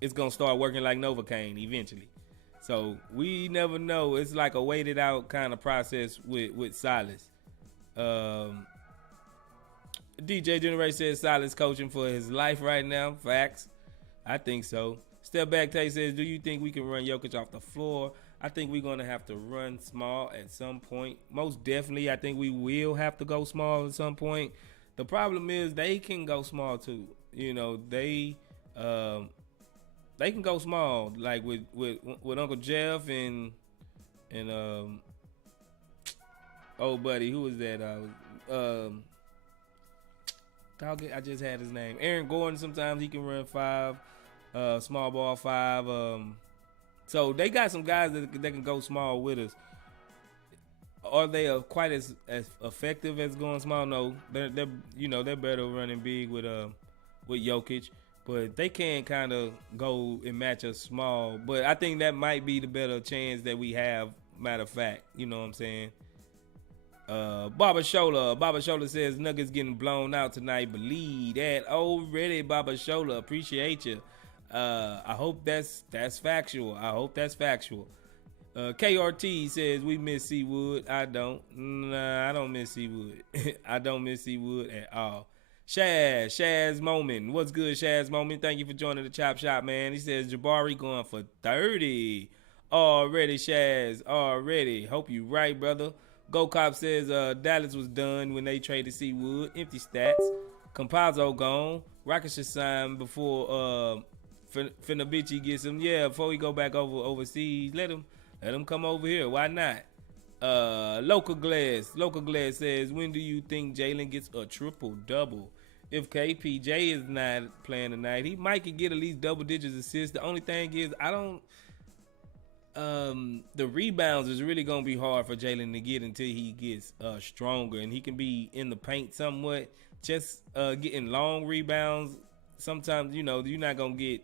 it's going to start working like Novocaine eventually. So we never know. It's like a waited out kind of process with Silas. DJ Generation says Silas coaching for his life right now. Facts. I think so. Step Back Tay says, do you think we can run Jokic off the floor? I think we're going to have to run small at some point. Most definitely, I think we will have to go small at some point. The problem is they can go small too. You know, they can go small, like with Uncle Jeff and old buddy, who was that? I just had his name. Aaron Gordon. Sometimes he can run 5, small ball 5. So they got some guys that can go small with us. Are they quite as effective as going small? No, they're better running big with Jokic. But they can kind of go and match us small. But I think that might be the better chance that we have, matter of fact. You know what I'm saying? Baba Shola says Nuggets getting blown out tonight. Believe that already, Baba Shola. Appreciate you. I hope that's factual. KRT says we miss Seawood. I don't. Nah, I don't miss Seawood. I don't miss Seawood at all. Shaz Moment. What's good, Shaz Moment? Thank you for joining the Chop Shop, man. He says Jabari going for 30. Already, Shaz. Already. Hope you right, brother. Go Cop says Dallas was done when they traded Seawood. Empty stats. Compazzo gone. Rockets should sign before Fenerbahce gets him. Yeah, before he go back overseas. Let him come over here. Why not? Local Glass says, when do you think Jalen gets a triple-double? If KPJ is not playing tonight, he might could get at least double digits assists. The only thing is, the rebounds is really going to be hard for Jalen to get until he gets stronger. And he can be in the paint somewhat. Just getting long rebounds, sometimes, you're not going to get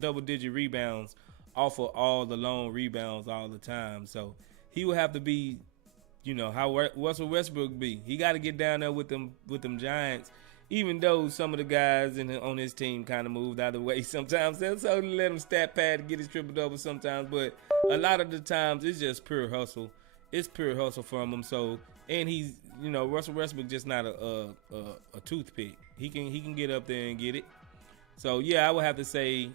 double-digit rebounds off of all the long rebounds all the time. So he will have to be, how Russell Westbrook be. He got to get down there with them Giants, even though some of the guys on his team kind of moved out of the way sometimes. So let him stat pad to get his triple-double sometimes. But a lot of the times, it's just pure hustle. It's pure hustle from him. So, and he's, Russell Westbrook just not a toothpick. He can get up there and get it. So, yeah, I would have to say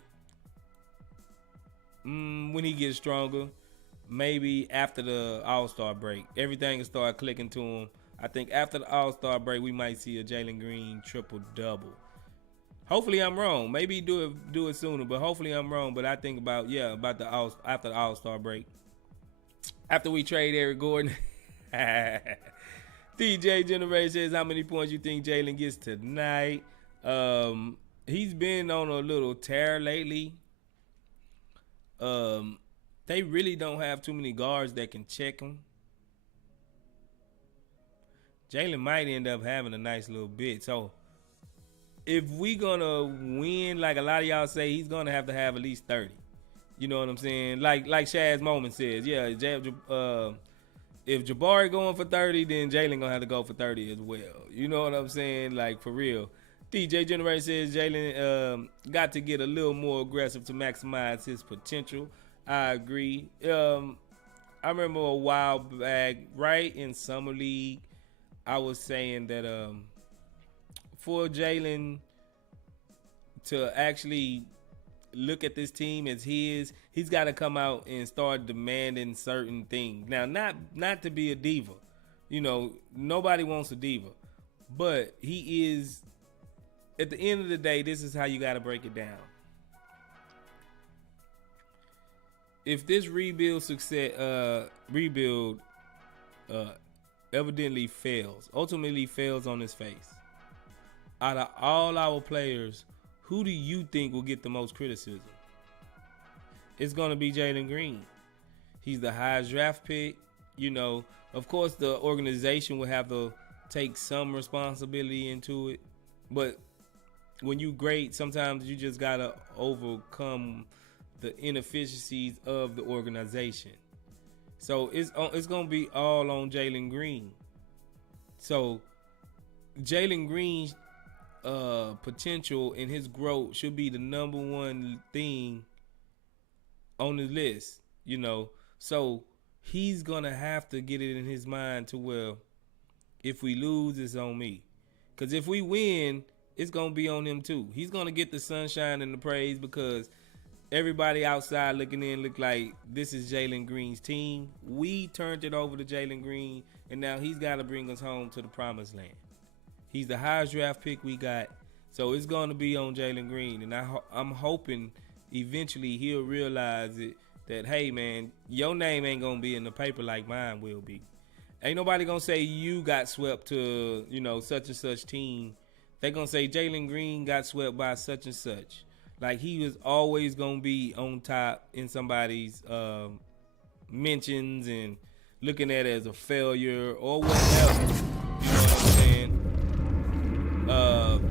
when he gets stronger, maybe after the All-Star break, everything will start clicking to him. I think after the All-Star break, we might see a Jalen Green triple-double. Hopefully I'm wrong. Maybe do it sooner, but hopefully I'm wrong. But I think about after the All-Star break. After we trade Eric Gordon. DJ Generation says, how many points you think Jalen gets tonight? He's been on a little tear lately. They really don't have too many guards that can check him. Jalen might end up having a nice little bit. So if we gonna win, like a lot of y'all say, he's gonna have to have at least 30. You know what I'm saying? Like Shaz Moment says, yeah. If Jabari going for 30, then Jalen gonna have to go for 30 as well. You know what I'm saying? Like for real. DJ Generation says Jalen got to get a little more aggressive to maximize his potential. I agree. I remember a while back, right in summer league, I was saying that for Jalen to actually look at this team as he's got to come out and start demanding certain things. Now, not to be a diva, you know, nobody wants a diva, but he is. At the end of the day, this is how you got to break it down. If this rebuild evidently ultimately fails on its face, out of all our players, who do you think will get the most criticism? It's going to be Jalen Green. He's the highest draft pick. You know, of course, the organization will have to take some responsibility into it. But when you grade, sometimes you just got to overcome the inefficiencies of the organization. So it's going to be all on Jalen Green. So Jalen Green's potential and his growth should be the number one thing on the list, you know. So he's gonna have to get it in his mind to where if we lose, it's on me. Because if we win, it's gonna be on him too. He's gonna get the sunshine and the praise because everybody outside looking in look like this is Jalen Green's team. We turned it over to Jalen Green, and now he's got to bring us home to the promised land. He's the highest draft pick we got, so it's going to be on Jalen Green. And I'm hoping eventually he'll realize it that, hey, man, your name ain't going to be in the paper like mine will be. Ain't nobody going to say you got swept to, you know, such and such team. They going to say Jalen Green got swept by such and such. Like, he was always going to be on top in somebody's mentions and looking at it as a failure or whatever. You know what I'm saying?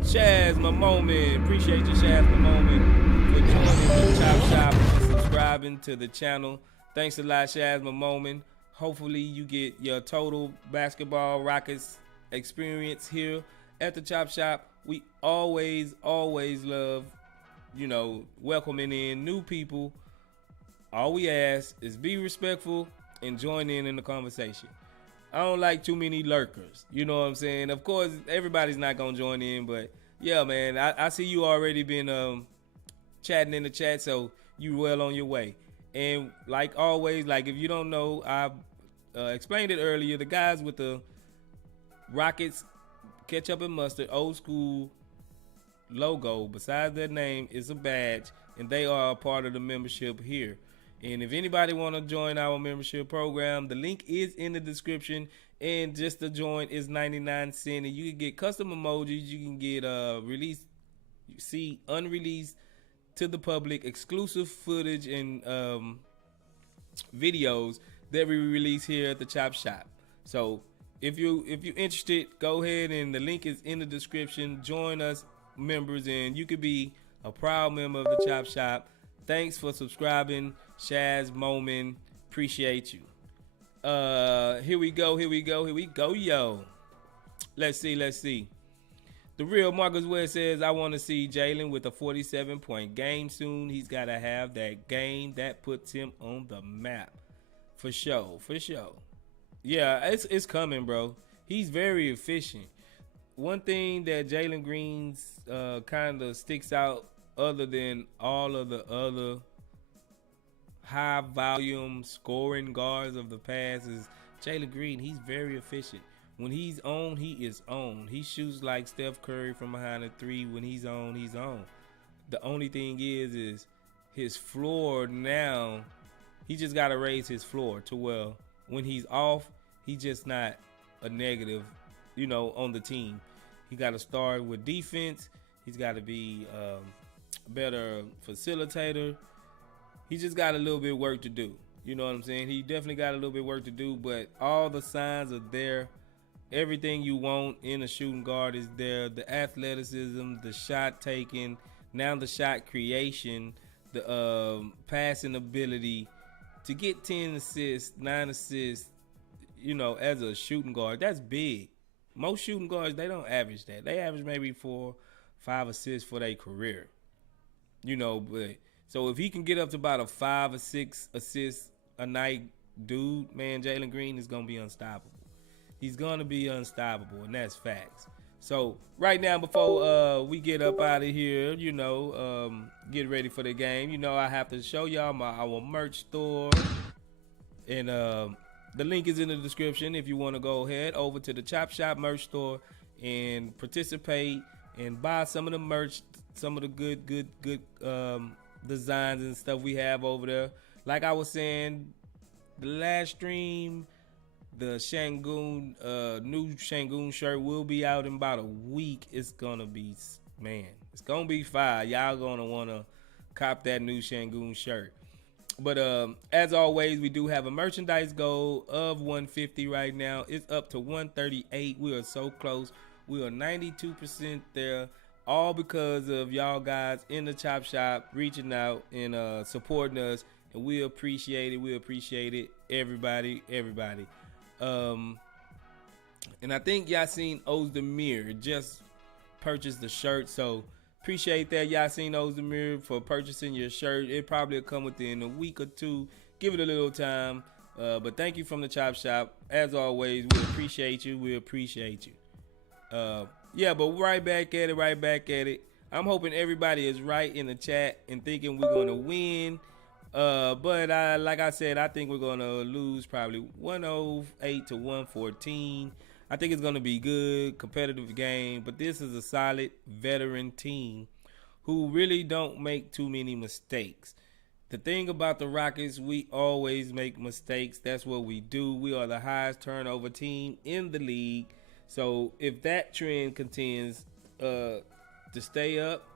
Shaz, my moment. Appreciate you, Shaz, my moment, for joining the Chop Shop and subscribing to the channel. Thanks a lot, Shaz, my moment. Hopefully you get your total basketball Rockets experience here at the Chop Shop. We always love, you know, welcoming in new people. All we ask is be respectful and join in the conversation. I don't like too many lurkers. You know what I'm saying? Of course, everybody's not going to join in, but yeah, man, I see you already been chatting in the chat, so you well on your way. And like always, like if you don't know, I explained it earlier, the guys with the Rockets ketchup and mustard old school logo besides their name is a badge, and they are a part of the membership here. And if anybody want to join our membership program, the link is in the description, and just to join is 99 cents, and you can get custom emojis, you can get unreleased to the public exclusive footage and videos that we release here at the Chop Shop. So if you're interested, go ahead, and the link is in the description. Join us members, and you could be a proud member of the Chop Shop. Thanks for subscribing, Shaz Moment. Appreciate you. Here we go, yo. Let's see. The real Marcus West says, I want to see Jalen with a 47-point game soon. He's got to have that game that puts him on the map. For sure. Yeah, it's coming, bro. He's very efficient. One thing that Jalen Green's kind of sticks out other than all of the other high volume scoring guards of the past is Jalen Green. He's very efficient. When he's on, he is on. He shoots like Steph Curry from behind the three. When he's on, he's on. The only thing is his floor now, he just got to raise his floor to where when he's off, he's just not a negative, you know, on the team. He got to start with defense. He's got to be better facilitator. He just got a little bit of work to do. You know what I'm saying? He definitely got a little bit of work to do, but all the signs are there. Everything you want in a shooting guard is there. The athleticism, the shot taking, now the shot creation, the passing ability to get 10 assists, 9 assists, as a shooting guard. That's big. Most shooting guards, they don't average that. They average maybe 4, 5 assists for their career. But so if he can get up to about a 5 or 6 assists a night, dude, man, Jalen Green is gonna be unstoppable. He's gonna be unstoppable, and that's facts. So right now, before we get up out of here, get ready for the game. I have to show y'all our merch store, and the link is in the description if you want to go ahead over to the Chop Shop merch store and participate and buy some of the merch, some of the good designs and stuff we have over there. Like I was saying, the last stream, the Sengun, new Sengun shirt will be out in about a week. It's gonna be, it's gonna be fire. Y'all gonna wanna cop that new Sengun shirt. But as always, we do have a merchandise goal of 150 right now. It's up to 138. We are so close. We are 92% there, all because of y'all guys in the Chop Shop reaching out and supporting us, and we appreciate it. We appreciate it, everybody. And I think y'all seen Ozdemir just purchased the shirt, so appreciate that, Yasin Ozdemir, for purchasing your shirt. It probably will come within a week or two. Give it a little time. But thank you from the Chop Shop. As always, we appreciate you. We appreciate you. But right back at it. I'm hoping everybody is right in the chat and thinking we're going to win. But like I said, I think we're going to lose probably 108 to 114. I think it's going to be good, competitive game, but this is a solid veteran team who really don't make too many mistakes. The thing about the Rockets, we always make mistakes. That's what we do. We are the highest turnover team in the league. So if that trend continues to stay up,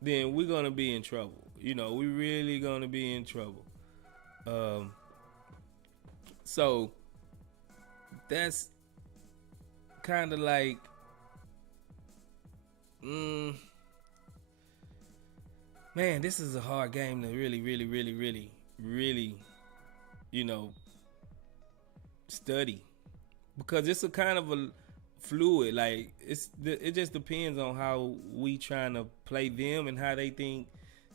then we're going to be in trouble. We really going to be in trouble. So that's kind of like, man, this is a hard game to really, study, because it's a kind of a fluid. Like it just depends on how we trying to play them and how they think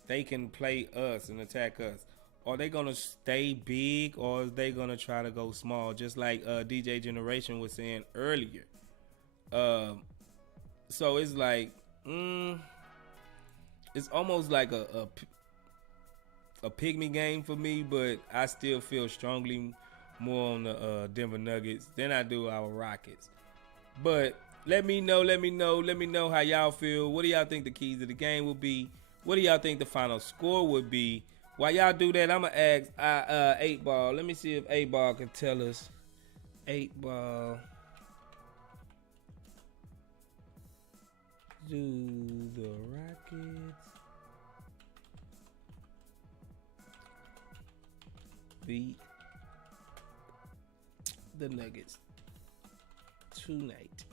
they can play us and attack us. Are they gonna stay big, or is they gonna try to go small? Just like DJ Generation was saying earlier. So it's like, it's almost like a pygmy game for me, but I still feel strongly more on the Denver Nuggets than I do our Rockets. But let me know how y'all feel. What do y'all think the keys of the game will be? What do y'all think the final score would be? While y'all do that, I'm going to ask 8 Ball. Let me see if 8 Ball can tell us. 8 Ball. Do the Rockets beat the Nuggets tonight?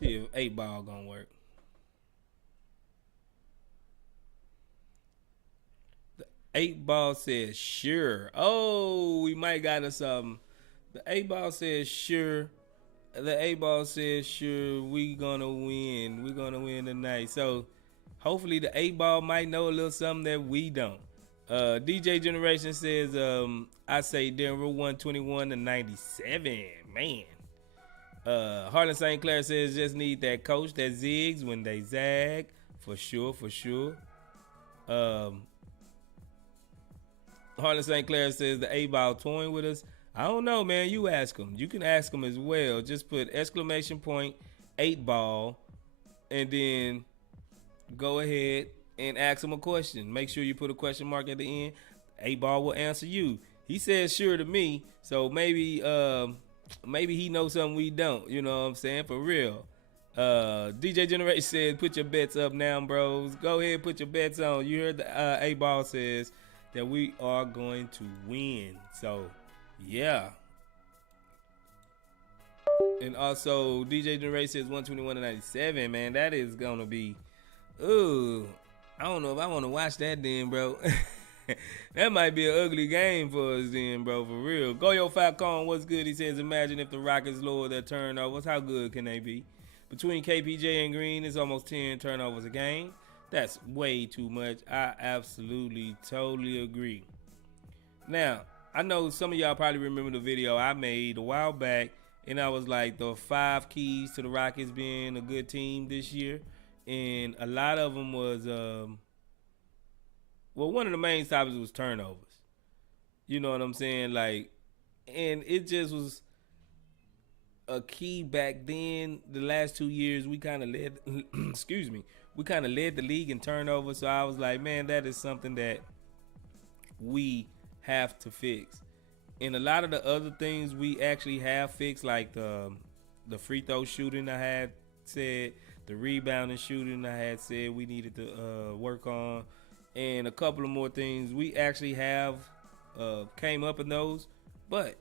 See if 8 Ball gonna work. The 8 Ball says sure. Oh, we might got us something. The 8 Ball says sure. The 8 Ball says sure. We gonna win. We're gonna win tonight. So hopefully the 8 Ball might know a little something that we don't. DJ Generation says I say Denver 121 to 97. Man. Harlan St. Clair says just need that coach that zigs when they zag. For sure. Harlan St. Clair says the 8 Ball toying with us. I don't know, man. You ask him. You can ask him as well. Just put exclamation point 8 Ball and then go ahead and ask him a question. Make sure you put a question mark at the end. 8 Ball will answer you. He says sure to me, so maybe he knows something we don't. You know what I'm saying? For real. DJ Generation says put your bets up now, bros. Go ahead, put your bets on. You heard the 8 Ball says that we are going to win. So yeah. And also, DJ Ray says 121-97. Man, that is gonna be. Ooh, I don't know if I want to watch that then, bro. That might be an ugly game for us then, bro. For real. Goyo Falcon, what's good? He says, imagine if the Rockets lower their turnovers. How good can they be? Between KPJ and Green, it's almost 10 turnovers a game. That's way too much. I absolutely, totally agree. Now, I know some of y'all probably remember the video I made a while back, and I was like the 5 keys to the Rockets being a good team this year. And a lot of them was, one of the main topics was turnovers. You know what I'm saying? Like, and it just was a key back then. The last 2 years, we kind of led, excuse me, we kind of led the league in turnovers. So I was like, man, that is something that we have to fix. And a lot of the other things we actually have fixed, like the free throw shooting I had said, the rebounding shooting I had said we needed to work on, and a couple of more things we actually have came up in those, but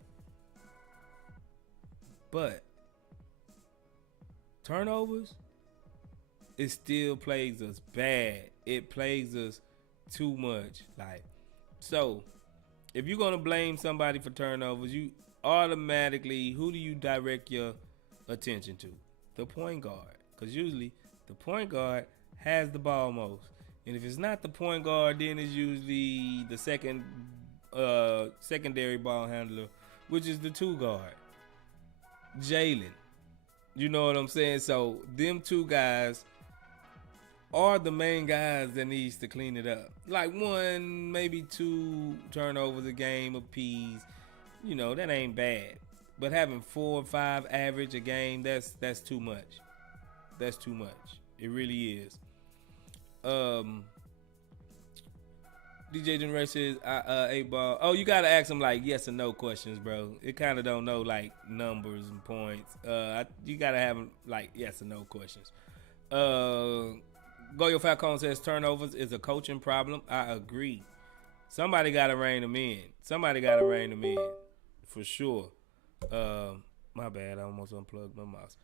turnovers, it still plagues us bad. It plagues us too much. Like, so if you're gonna blame somebody for turnovers, you automatically, who do you direct your attention to? The point guard. Because usually the point guard has the ball most. And if it's not the point guard, then it's usually the secondary ball handler, which is the 2 guard. Jalen. You know what I'm saying? So them 2 guys are the main guys that needs to clean it up. Like 1, maybe 2 turnovers a game apiece. You know, that ain't bad. But having 4 or 5 average a game, that's too much. That's too much. It really is. DJ Generation says, 8 ball. Oh, you gotta ask them like yes or no questions, bro. It kind of don't know like numbers and points. You gotta have like yes or no questions. Goyo Falcon says turnovers is a coaching problem. I agree. Somebody gotta rein them in. For sure. My bad. I almost unplugged my mouse.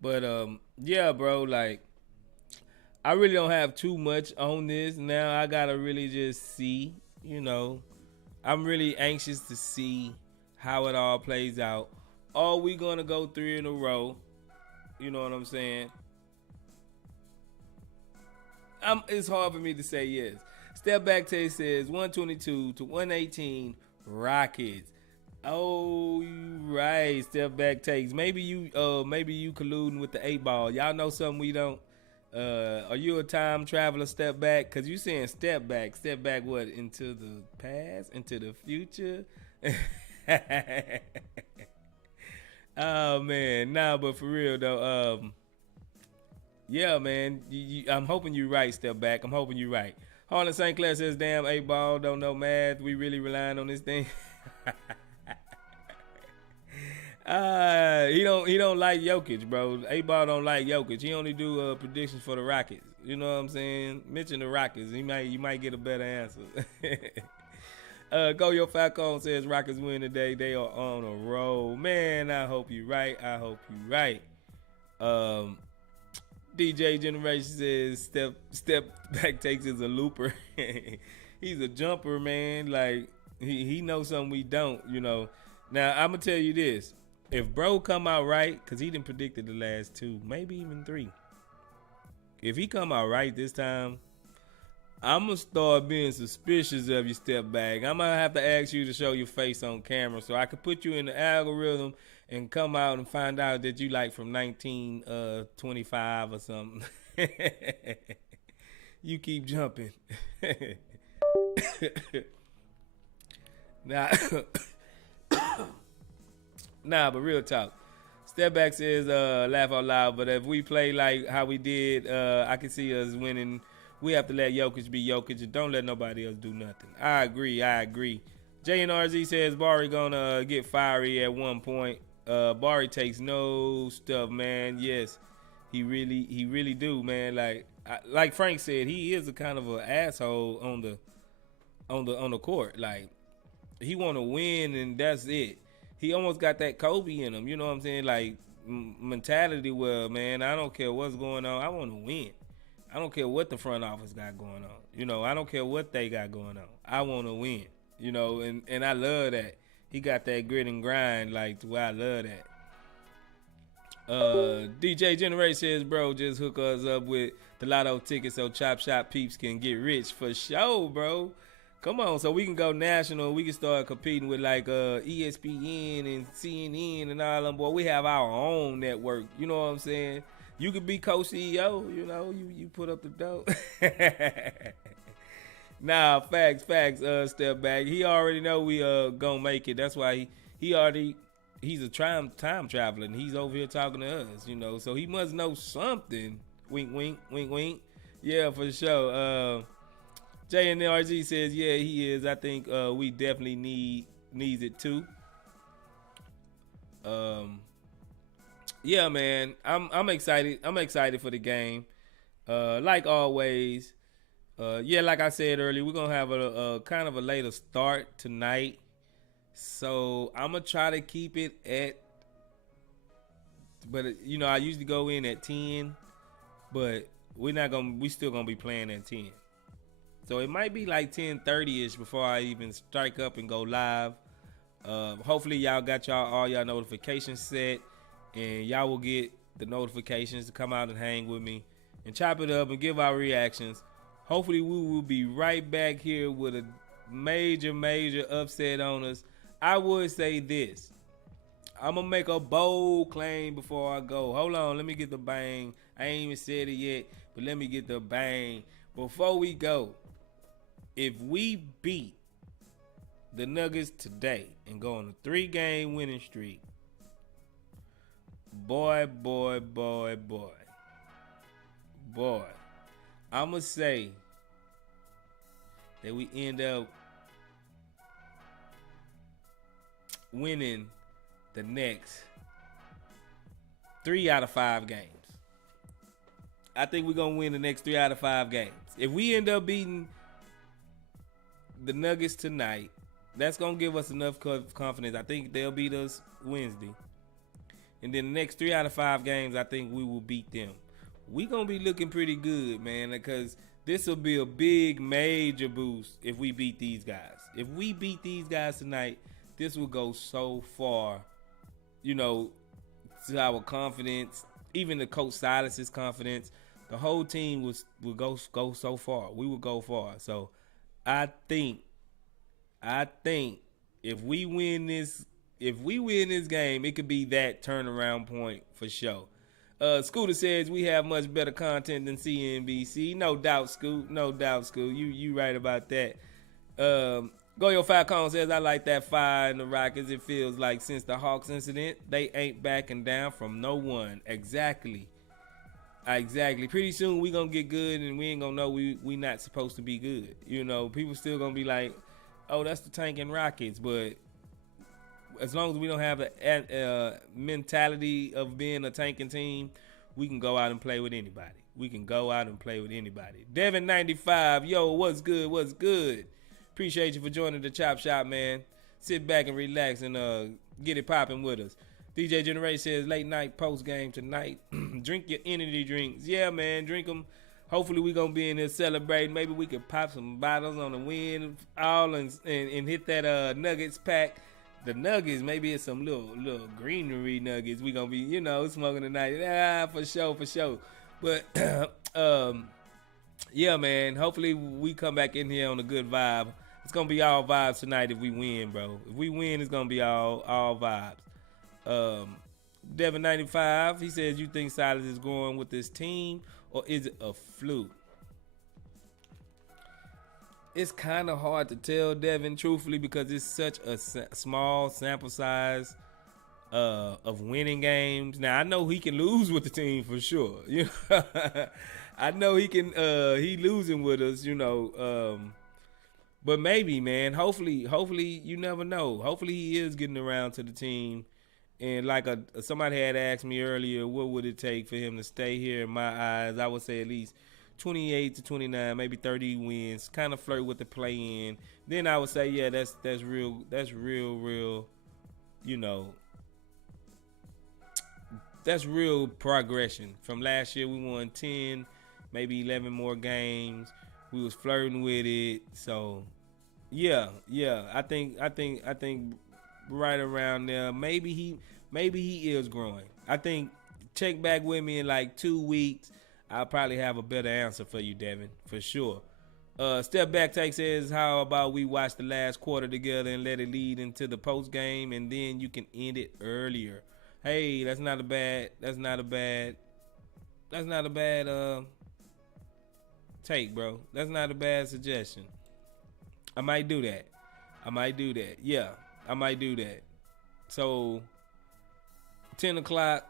But yeah, bro, like I really don't have too much on this. Now I gotta really just see, you know. I'm really anxious to see how it all plays out. Are we gonna go 3 in a row? You know what I'm saying? It's hard for me to say yes. Step back taste says 122-118 Rockets. Oh, you right. Step back takes. Maybe you colluding with the 8 ball. Y'all know something we don't. Are you a time traveler? Step back, cause you saying step back. Step back what? Into the past, into the future. Oh man, nah, but for real though. Yeah, man. I'm hoping you right. Step back. I'm hoping you right. Harlan St. Clair says, "Damn, 8 ball don't know math. We really relying on this thing." He don't like Jokic, bro. 8 ball don't like Jokic. He only do predictions for the Rockets. You know what I'm saying? Mention the Rockets. You might get a better answer. Goyo Falcon says Rockets win today. They are on a roll. Man, I hope you right. DJ Generation says step back takes is a looper. He's a jumper, man. Like he knows something we don't, you know. Now I'm gonna tell you this. If bro come out right, because he didn't predicted the last 2, maybe even 3. If he come out right this time, I'm going to start being suspicious of your step back. I'm going to have to ask you to show your face on camera so I can put you in the algorithm and come out and find out that you like from 1925 or something. You keep jumping. Nah, but real talk. Step back says laugh out loud, but if we play like how we did, I can see us winning. We have to let Jokic be Jokic and don't let nobody else do nothing. I agree. JNRZ says Bari gonna get fiery at one point. Bari takes no stuff, man. Yes, he really do, man. Like Frank said, he is a kind of an asshole on the court. Like he want to win and that's it. He almost got that Kobe in him, you know what I'm saying? Like mentality where, man, I don't care what's going on. I want to win. I don't care what the front office got going on. I don't care what they got going on. I want to win. And I love that. He got that grit and grind, like, the way I love that. DJ Generation says, bro, just hook us up with the lotto ticket so Chop Shop peeps can get rich for sure, bro. Come on, so we can go national. We can start competing with like ESPN and CNN and all them. Boy, we have our own network. You know what I'm saying? You could be co-CEO. You put up the dough. Nah, facts. Step back. He already know we gonna make it. That's why he's a time traveler and he's over here talking to us. So he must know something. Wink, wink, wink, wink. Yeah, for sure. JNRG says, yeah, he is. I think we definitely needs it too. Yeah, man, I'm excited. I'm excited for the game. Like always. Yeah, like I said earlier, we're gonna have a kind of a later start tonight. So I'm gonna try to keep it at. But I usually go in at 10, but we still gonna be playing at 10. So it might be like 10:30ish before I even strike up and go live. Hopefully y'all got all y'all notifications set, and y'all will get the notifications to come out and hang with me and chop it up and give our reactions. Hopefully we will be right back here with a major upset on us. I would say this. I'm going to make a bold claim before I go. Hold on, let me get the bang. I ain't even said it yet, but let me get the bang. Before we go, if we beat the Nuggets today and go on a 3-game winning streak, boy, I'm going to say that we end up winning the next 3 out of 5 games. I think we're going to win the next 3 out of 5 games. If we end up beating the Nuggets tonight, that's going to give us enough confidence. I think they'll beat us Wednesday. And then the next 3 out of 5 games, I think we will beat them. We going to be looking pretty good, man, because this will be a big, major boost if we beat these guys. If we beat these guys tonight, this will go so far, to our confidence, even the coach Silas's confidence. The whole team will go so far. We will go far. So I think if we win this game, it could be that turnaround point for sure. Scooter says we have much better content than CNBC. No doubt, Scoot. You right about that. Go Your Falcon says I like that fire in the Rockets. It feels like since the Hawks incident, they ain't backing down from no one. Exactly. Pretty soon we gonna get good and we ain't gonna know we not supposed to be good. People still gonna be like, oh, that's the tanking Rockets. But as long as we don't have a mentality of being a tanking team, we can go out and play with anybody. Devin 95, yo, what's good? Appreciate you for joining the Chop Shop, man. Sit back and relax and get it popping with us. DJ Generation says late night post game tonight. Drink your energy drinks. Yeah, man, drink them. Hopefully we gonna be in here celebrating. Maybe we could pop some bottles on the win all and hit that Nuggets pack. The Nuggets, maybe it's some little greenery Nuggets. We gonna be, smoking tonight. For sure. But yeah, man. Hopefully we come back in here on a good vibe. It's gonna be all vibes tonight if we win, bro. If we win, it's gonna be all vibes. Devin 95, he says, you think Silas is going with this team or is it a fluke? It's kind of hard to tell, Devin, truthfully, because it's such a small sample size of winning games. Now I know he can lose with the team for sure. I know he can. He losing with us, but maybe, man. Hopefully, you never know. Hopefully, he is getting around to the team. And like somebody had asked me earlier, what would it take for him to stay here? In my eyes, I would say at least 28 to 29, maybe 30 wins. Kind of flirt with the play-in. Then I would say, yeah, that's real. that's real progression. From last year, we won 10, maybe 11 more games. We was flirting with it. So yeah. I think right around there. Maybe he is growing. I think check back with me in like 2 weeks. I'll probably have a better answer for you, Devin, for sure. Step back take says, how about we watch the last quarter together and let it lead into the post game, and then you can end it earlier. Hey, that's not a bad take, bro. That's not a bad suggestion. I might do that. Yeah, I might do that. So 10 o'clock,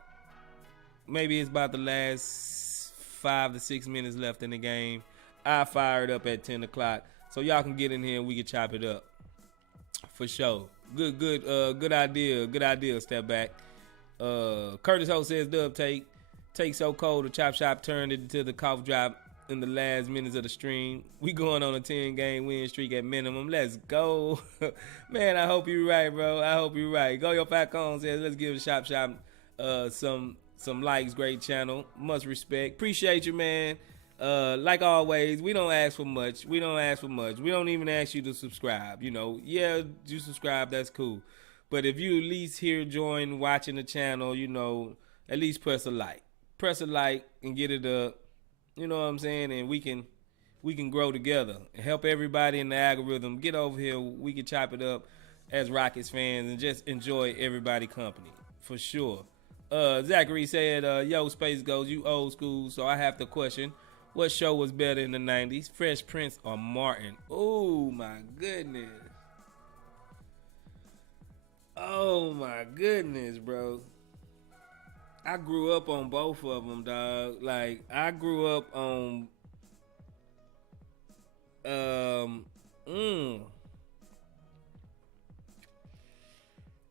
maybe it's about the last 5 to 6 minutes left in the game. I fired up at 10 o'clock, so y'all can get in here and we can chop it up for sure. Good idea. Step back. Curtis Ho says, Dub take so cold the chop shop turned it into the cough drop in the last minutes of the stream. We going on a 10-game win streak at minimum. Let's go. Man, I hope you're right, bro. I hope you're right. Go Your Falcon says, let's give the shop some likes. Great channel. Much respect. Appreciate you, man. Like always, we don't ask for much. We don't even ask you to subscribe. Yeah, you subscribe, that's cool. But if you at least here join watching the channel, at least press a like. Press a like and get it up. You know what I'm saying? And we can grow together and help everybody in the algorithm. Get over here. We can chop it up as Rockets fans and just enjoy everybody company for sure. Zachary said, yo, Space Ghost, you old school, so I have to question, what show was better in the 90s, Fresh Prince or Martin? Oh, my goodness. Oh, my goodness, bro. I grew up on both of them, dog. Like, I grew up on...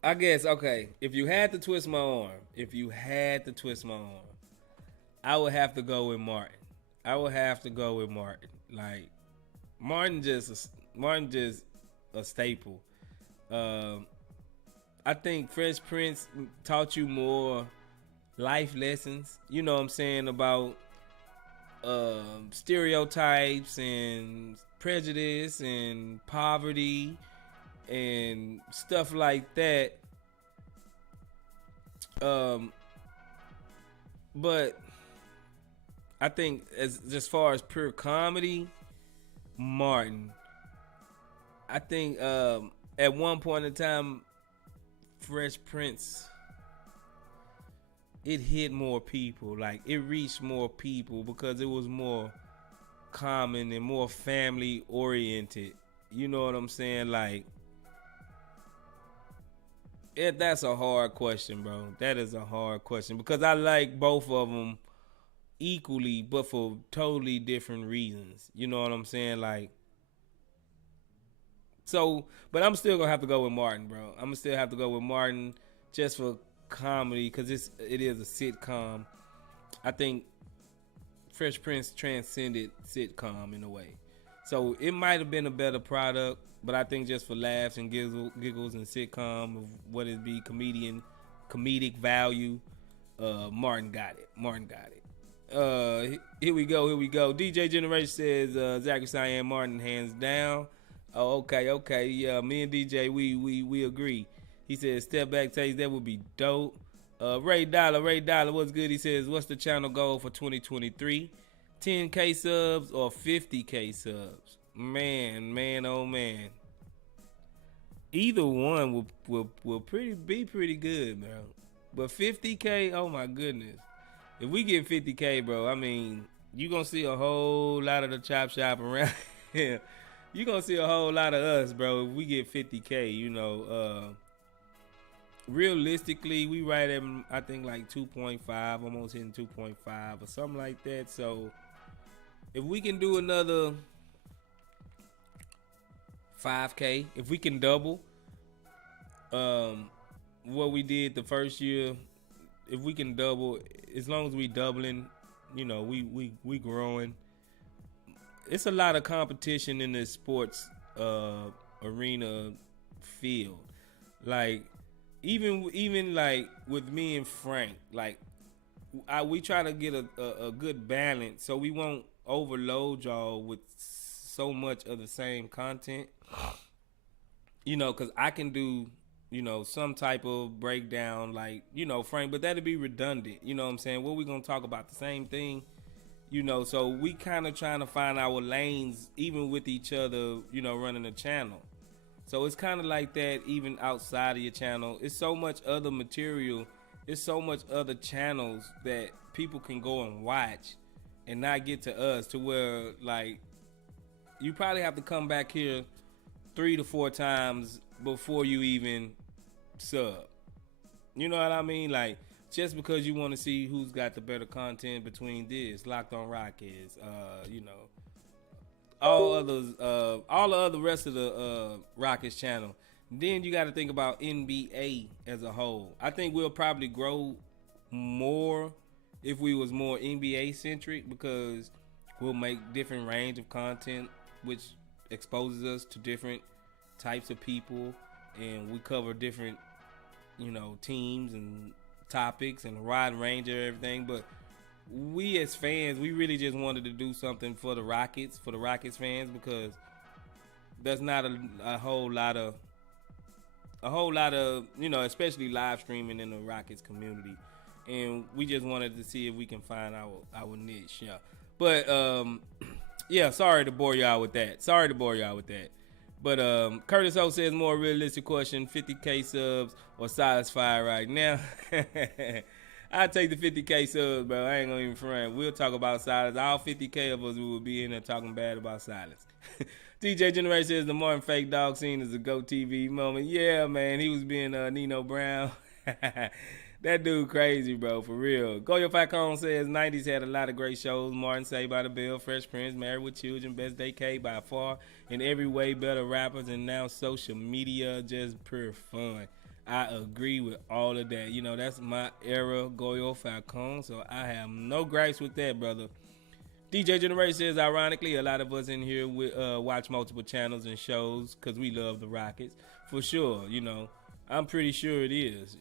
I guess, okay, if you had to twist my arm, I would have to go with Martin. Like, Martin just a staple. I think Fresh Prince taught you more life lessons, you know what I'm saying, about stereotypes and prejudice and poverty and stuff like that. But I think as far as pure comedy, Martin. I think at one point in time, Fresh Prince, it hit more people. Like, it reached more people because it was more common and more family oriented. You know what I'm saying? Like, that's a hard question, bro. That is a hard question because I like both of them equally, but for totally different reasons. You know what I'm saying? Like, so, but I'm still gonna have to go with Martin, bro. I'm gonna still have to go with Martin just for comedy because it is a sitcom. I think Fresh Prince transcended sitcom in a way, so it might have been a better product. But I think just for laughs and giggles and sitcom of what it be comedic value, Martin got it. Here we go. DJ Generation says Zachary Cyan Martin hands down. Oh, okay. Yeah, me and DJ we agree. He says step back taste, that would be dope. Ray Dollar, what's good? He says, what's the channel goal for 2023? 10K subs or 50K subs? Man, oh man. Either one will be pretty good, bro. But 50K, oh my goodness. If we get 50K, bro, I mean, you gonna see a whole lot of the chop shop around here. You gonna see a whole lot of us, bro, if we get 50K, realistically, we right at, I think, like 2.5, almost hitting 2.5 or something like that. So if we can do another 5K, if we can double what we did the first year, if we can double, as long as we doubling, we growing. It's a lot of competition in the sports arena field. Like even like with me and Frank, like we try to get a good balance so we won't overload y'all with so much of the same content. Because I can do some type of breakdown, like Frank, but that'd be redundant. You know what I'm saying? What we gonna talk about the same thing? So we kind of trying to find our lanes even with each other, running the channel. So it's kind of like that even outside of your channel. It's so much other material. It's so much other channels that people can go and watch and not get to us, to where like you probably have to come back here 3 to 4 times before you even sub. You know what I mean? Like, just because you want to see who's got the better content between this, Locked on Rockets, all the other rest of the Rockets channel. Then you got to think about NBA as a whole. I think we'll probably grow more if we was more NBA centric, because we'll make different range of content, which exposes us to different types of people, and we cover different, teams and topics and a wide range of everything. But we as fans, we really just wanted to do something for the Rockets fans, because there's not a whole lot of especially live streaming in the Rockets community, and we just wanted to see if we can find our niche. Yeah, but yeah, sorry to bore y'all with that. But Curtis O says, more realistic question: 50K subs or Silas Fire right now? I take the 50K subs, bro. I ain't gonna even front. We'll talk about Silas. All 50K of us will be in there talking bad about Silas. DJ Generation says the Martin Fake Dog scene is a GO TV moment. Yeah, man, he was being Nino Brown. That dude crazy, bro, for real. Goyo Falcone says 90s had a lot of great shows. Martin Saved by the Bell, Fresh Prince, Married with Children, Best Day K by far, in every way better rappers, and now social media, just pure fun. I agree with all of that. That's my era, Goyo Falcone, so I have no gripes with that, brother. DJ Generation says, ironically, a lot of us in here watch multiple channels and shows because we love the Rockets. For sure, I'm pretty sure it is.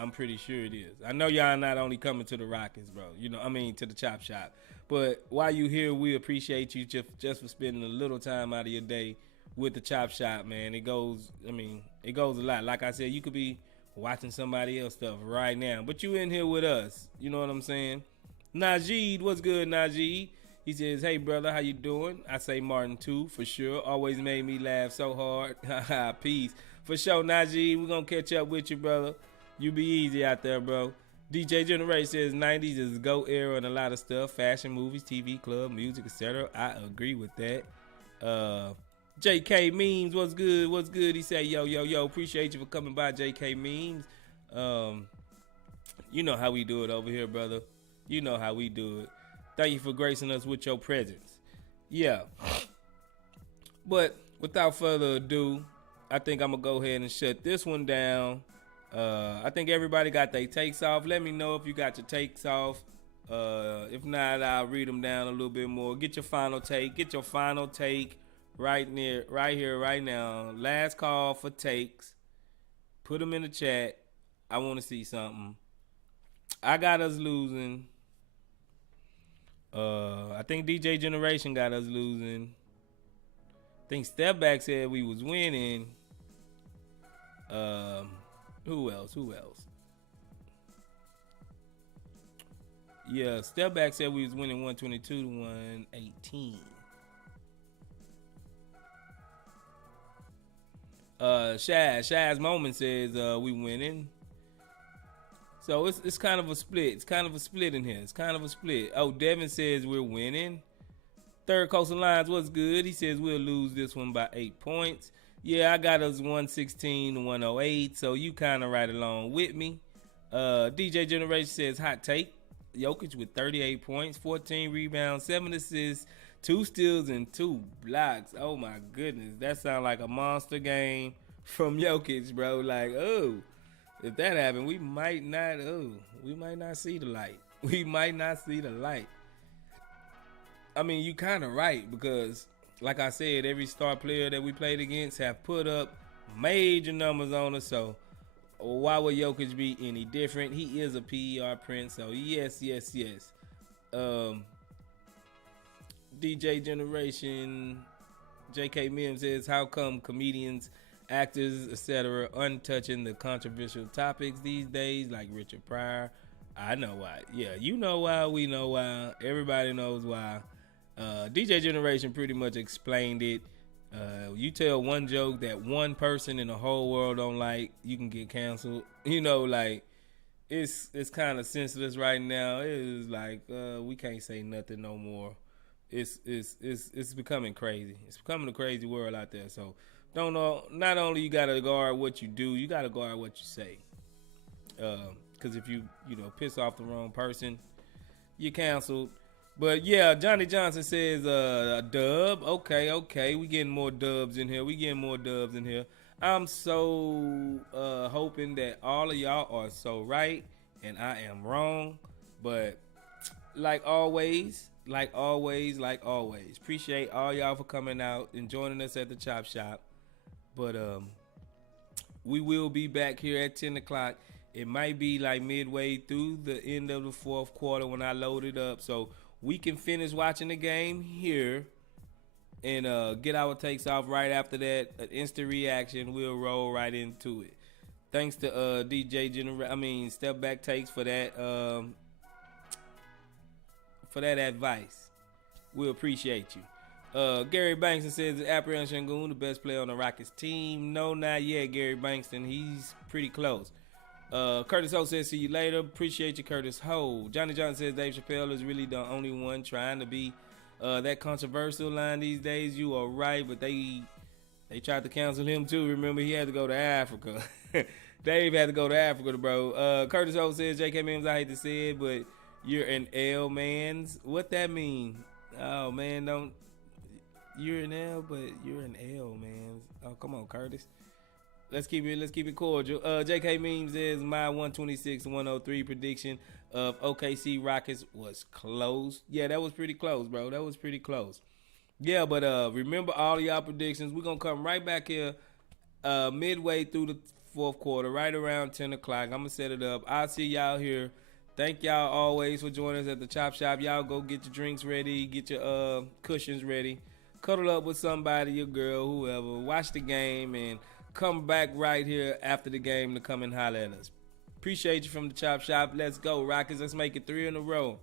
I'm pretty sure it is. I know y'all not only coming to the Rockets, bro. To the Chop Shop. But while you here, we appreciate you just for spending a little time out of your day with the Chop Shop, man. It goes a lot. Like I said, you could be watching somebody else stuff right now, but you in here with us. You know what I'm saying? Najee, what's good, Najee? He says, hey, brother, how you doing? I say Martin, too, for sure. Always made me laugh so hard. Peace. For sure, Najee, we're going to catch up with you, brother. You be easy out there, bro. DJ Generation says 90s is GO era and a lot of stuff. Fashion, movies, TV, club, music, etc. I agree with that. JK Memes, what's good? What's good? He said, yo. Appreciate you for coming by, JK Memes. You know how we do it over here, brother. You know how we do it. Thank you for gracing us with your presence. Yeah. But without further ado, I think I'm going to go ahead and shut this one down. I think everybody got their takes off. Let me know if you got your takes off. If not, I'll read them down a little bit more. Get your final take. Get your final take right here, right now. Last call for takes. Put them in the chat. I want to see something. I got us losing. I think DJ Generation got us losing. I think Step Back said we was winning. Who else? Yeah, Step Back said we was winning 122 to 118. Shaz Moment says we winning. So it's kind of a split. It's kind of a split in here. Oh, Devin says we're winning. Third Coastal Lines, what's good? He says we'll lose this one by 8 points. Yeah, I got us 116 to 108, so you kind of right along with me. DJ Generation says hot take. Jokic with 38 points, 14 rebounds, 7 assists, 2 steals, and 2 blocks. Oh, my goodness. That sounds like a monster game from Jokic, bro. Like, oh. If that happened, we might not see the light. I mean, you kind of right, because, like I said, every star player that we played against have put up major numbers on us. So, Why would Jokic be any different? He is a PER prince, so yes. DJ Generation, JK Mim says, how come comedians, actors, etc. untouching the controversial topics these days, like Richard Pryor? I know why. Yeah, you know why, we know why, everybody knows why. DJ Generation pretty much explained it. You tell one joke that one person in the whole world don't like, you can get canceled. Like it's kind of senseless right now. It is like we can't say nothing no more. It's becoming crazy. It's becoming a crazy world out there. So don't know. Not only you gotta guard what you do, you gotta guard what you say. Because if you piss off the wrong person, you're canceled. But yeah, Johnny Johnson says a dub. Okay. We getting more dubs in here. I'm so hoping that all of y'all are so right and I am wrong. But like always, appreciate all y'all for coming out and joining us at the Chop Shop. But we will be back here at 10 o'clock. It might be like midway through the end of the fourth quarter when I load it up. So we can finish watching the game here and get our takes off right after that. An instant reaction. We'll roll right into it. Thanks to DJ Step Back Takes for that advice. We appreciate you. Gary Bankston says Apprehension Sengun, the best player on the Rockets team. No, not yet, Gary Bankston. He's pretty close. Curtis Ho says, see you later. Appreciate you, Curtis Ho. Johnny Johnson says Dave Chappelle is really the only one trying to be that controversial line these days. You are right, but they tried to cancel him too. Remember, he had to go to Africa. Dave had to go to Africa, bro. Curtis Ho says, JK Mims, I hate to say it, but you're an L, mans. What that mean? Oh, man, you're an L, but you're an L, man. Oh, come on, Curtis. Let's keep it cordial. JK Memes is my 126-103 prediction of OKC Rockets was close. Yeah, that was pretty close, bro. That was pretty close. Yeah, but remember all of y'all predictions. We're going to come right back here midway through the fourth quarter, right around 10 o'clock. I'm going to set it up. I'll see y'all here. Thank y'all always for joining us at the Chop Shop. Y'all go get your drinks ready, get your cushions ready. Cuddle up with somebody, your girl, whoever. Watch the game and come back right here after the game to come and holler at us. Appreciate you from the Chop Shop. Let's go, Rockets. Let's make it 3 in a row.